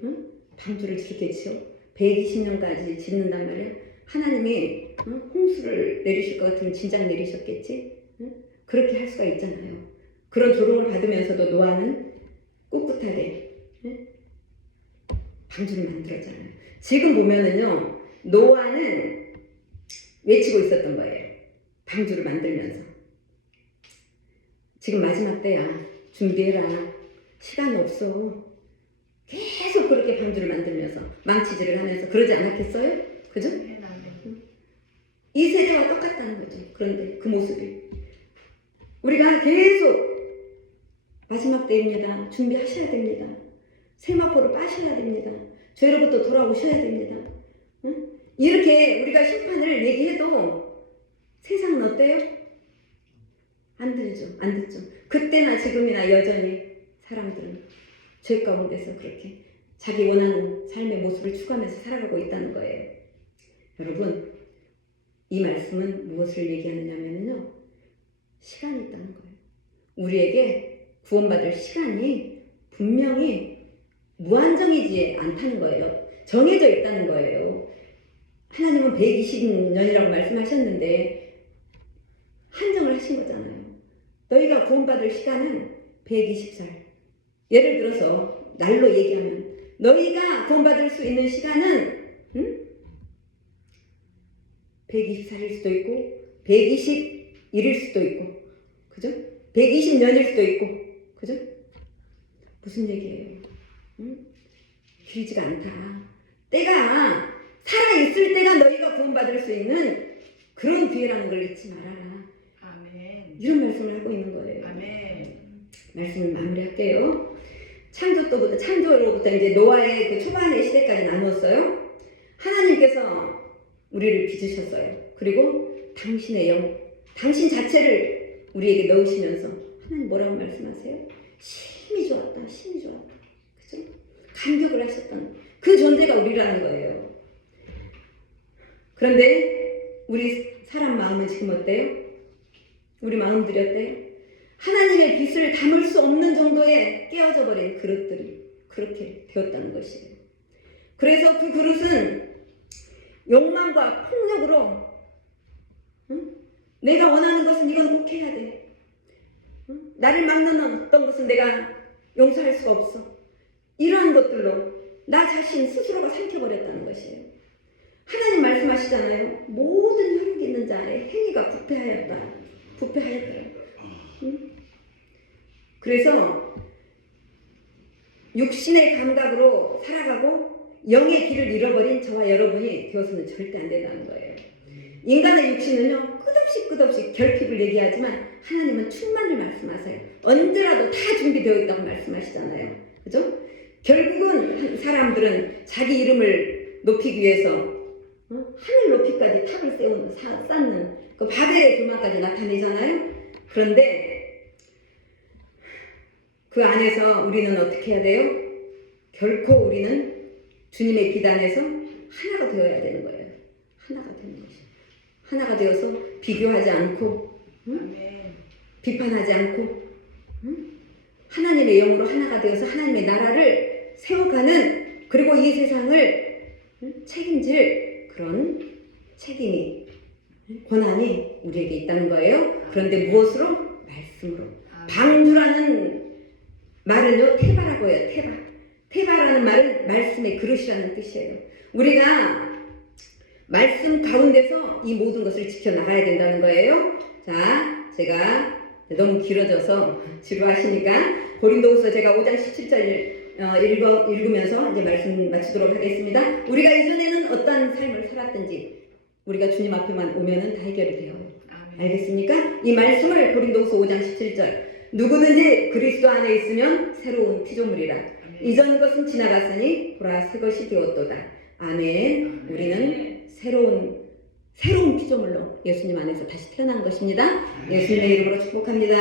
방주를 저렇게 지어 120년까지 짓는단 말이야. 하나님이 홍수를 내리실 것 같으면 진작 내리셨겠지. 그렇게 할 수가 있잖아요. 그런 조롱을 받으면서도 노아는 꿋꿋하게 방주를 만들었잖아요. 지금 보면은요, 노아는 외치고 있었던 거예요. 방주를 만들면서. 지금 마지막 때야. 준비해라. 시간 없어. 계속 그렇게 방주를 만들면서 망치질을 하면서 그러지 않았겠어요? 그죠? 이 세대와 똑같다는 거죠. 그런데 그 모습이 우리가 계속 마지막 때입니다. 준비하셔야 됩니다. 세마포로 빠셔야 됩니다. 죄로부터 돌아오셔야 됩니다. 이렇게 우리가 심판을 얘기해도 세상은 어때요? 안 들죠. 안 듣죠. 그때나 지금이나 여전히 사람들은 죄 가운데서 그렇게 자기 원하는 삶의 모습을 추구하면서 살아가고 있다는 거예요. 여러분, 이 말씀은 무엇을 얘기하느냐면요, 시간이 있다는 거예요. 우리에게 구원받을 시간이 분명히 무한정이지 않다는 거예요. 정해져 있다는 거예요. 하나님은 120년이라고 말씀하셨는데 한정을 하신 거잖아요. 너희가 구원받을 시간은 120살. 예를 들어서 날로 얘기하면 너희가 구원받을 수 있는 시간은 120살일 수도 있고 121일 수도 있고, 그죠? 120년일 수도 있고, 그죠? 무슨 얘기예요? 길지가 않다. 때가 살아있을 때가 너희가 구원받을 수 있는 그런 기회라는 걸 잊지 말아라. 아멘. 이런 말씀을 하고 있는 거예요. 아멘. 말씀을 마무리할게요. 창조로부터 이제 노아의 그 초반의 시대까지 나누었어요. 하나님께서 우리를 빚으셨어요. 그리고 당신의 영, 당신 자체를 우리에게 넣으시면서 하나님 뭐라고 말씀하세요? 심히 좋았다, 심히 좋았다. 그죠? 감격을 하셨던 그 존재가 우리라는 거예요. 그런데 우리 사람 마음은 지금 어때요? 우리 마음들이 어때요? 하나님의 빛을 담을 수 없는 정도의 깨어져 버린 그릇들이 그렇게 되었다는 것이에요. 그래서 그 그릇은 욕망과 폭력으로 내가 원하는 것은 이건 꼭 해야 돼. 나를 막는 어떤 것은 내가 용서할 수가 없어. 이러한 것들로 나 자신 스스로가 삼켜버렸다는 것이에요. 하나님 말씀하시잖아요. 모든 혈육 있는 자의 행위가 부패하였다. 부패하였더라. 그래서 육신의 감각으로 살아가고 영의 길을 잃어버린 저와 여러분이 되어서는 절대 안 된다는 거예요. 인간의 육신은요, 끝없이 결핍을 얘기하지만 하나님은 충만을 말씀하세요. 언제라도 다 준비되어 있다고 말씀하시잖아요. 그죠? 결국은 사람들은 자기 이름을 높이기 위해서 하늘 높이까지 탑을 쌓는 그 바벨의 교만까지 나타내잖아요. 그런데 그 안에서 우리는 어떻게 해야 돼요? 결코 우리는 주님의 비단에서 하나가 되어야 되는 거예요. 하나가 되는 것이. 하나가 되어서 비교하지 않고, 비판하지 않고, 하나님의 영으로 하나가 되어서 하나님의 나라를 세워가는, 그리고 이 세상을 책임질 그런 책임이, 권한이 우리에게 있다는 거예요. 그런데 무엇으로? 말씀으로. 방주라는 말은요, 테바라고 해요. 테바라는 말은 말씀의 그릇이라는 뜻이에요. 우리가 말씀 가운데서 이 모든 것을 지켜나가야 된다는 거예요. 자, 제가 너무 길어져서 지루하시니까 고린도후서 제가 5장 17절 읽으면서 이제 말씀 마치도록 하겠습니다. 우리가 이전에는 어떤 삶을 살았든지 우리가 주님 앞에만 오면은 다 해결이 돼요. 알겠습니까? 이 말씀을 고린도후서 5장 17절, 누구든지 그리스도 안에 있으면 새로운 피조물이라. 이전 것은 지나갔으니 보라 새 것이 되었도다. 아멘. 우리는 새로운 피조물로 예수님 안에서 다시 태어난 것입니다. 예수님의 이름으로 축복합니다.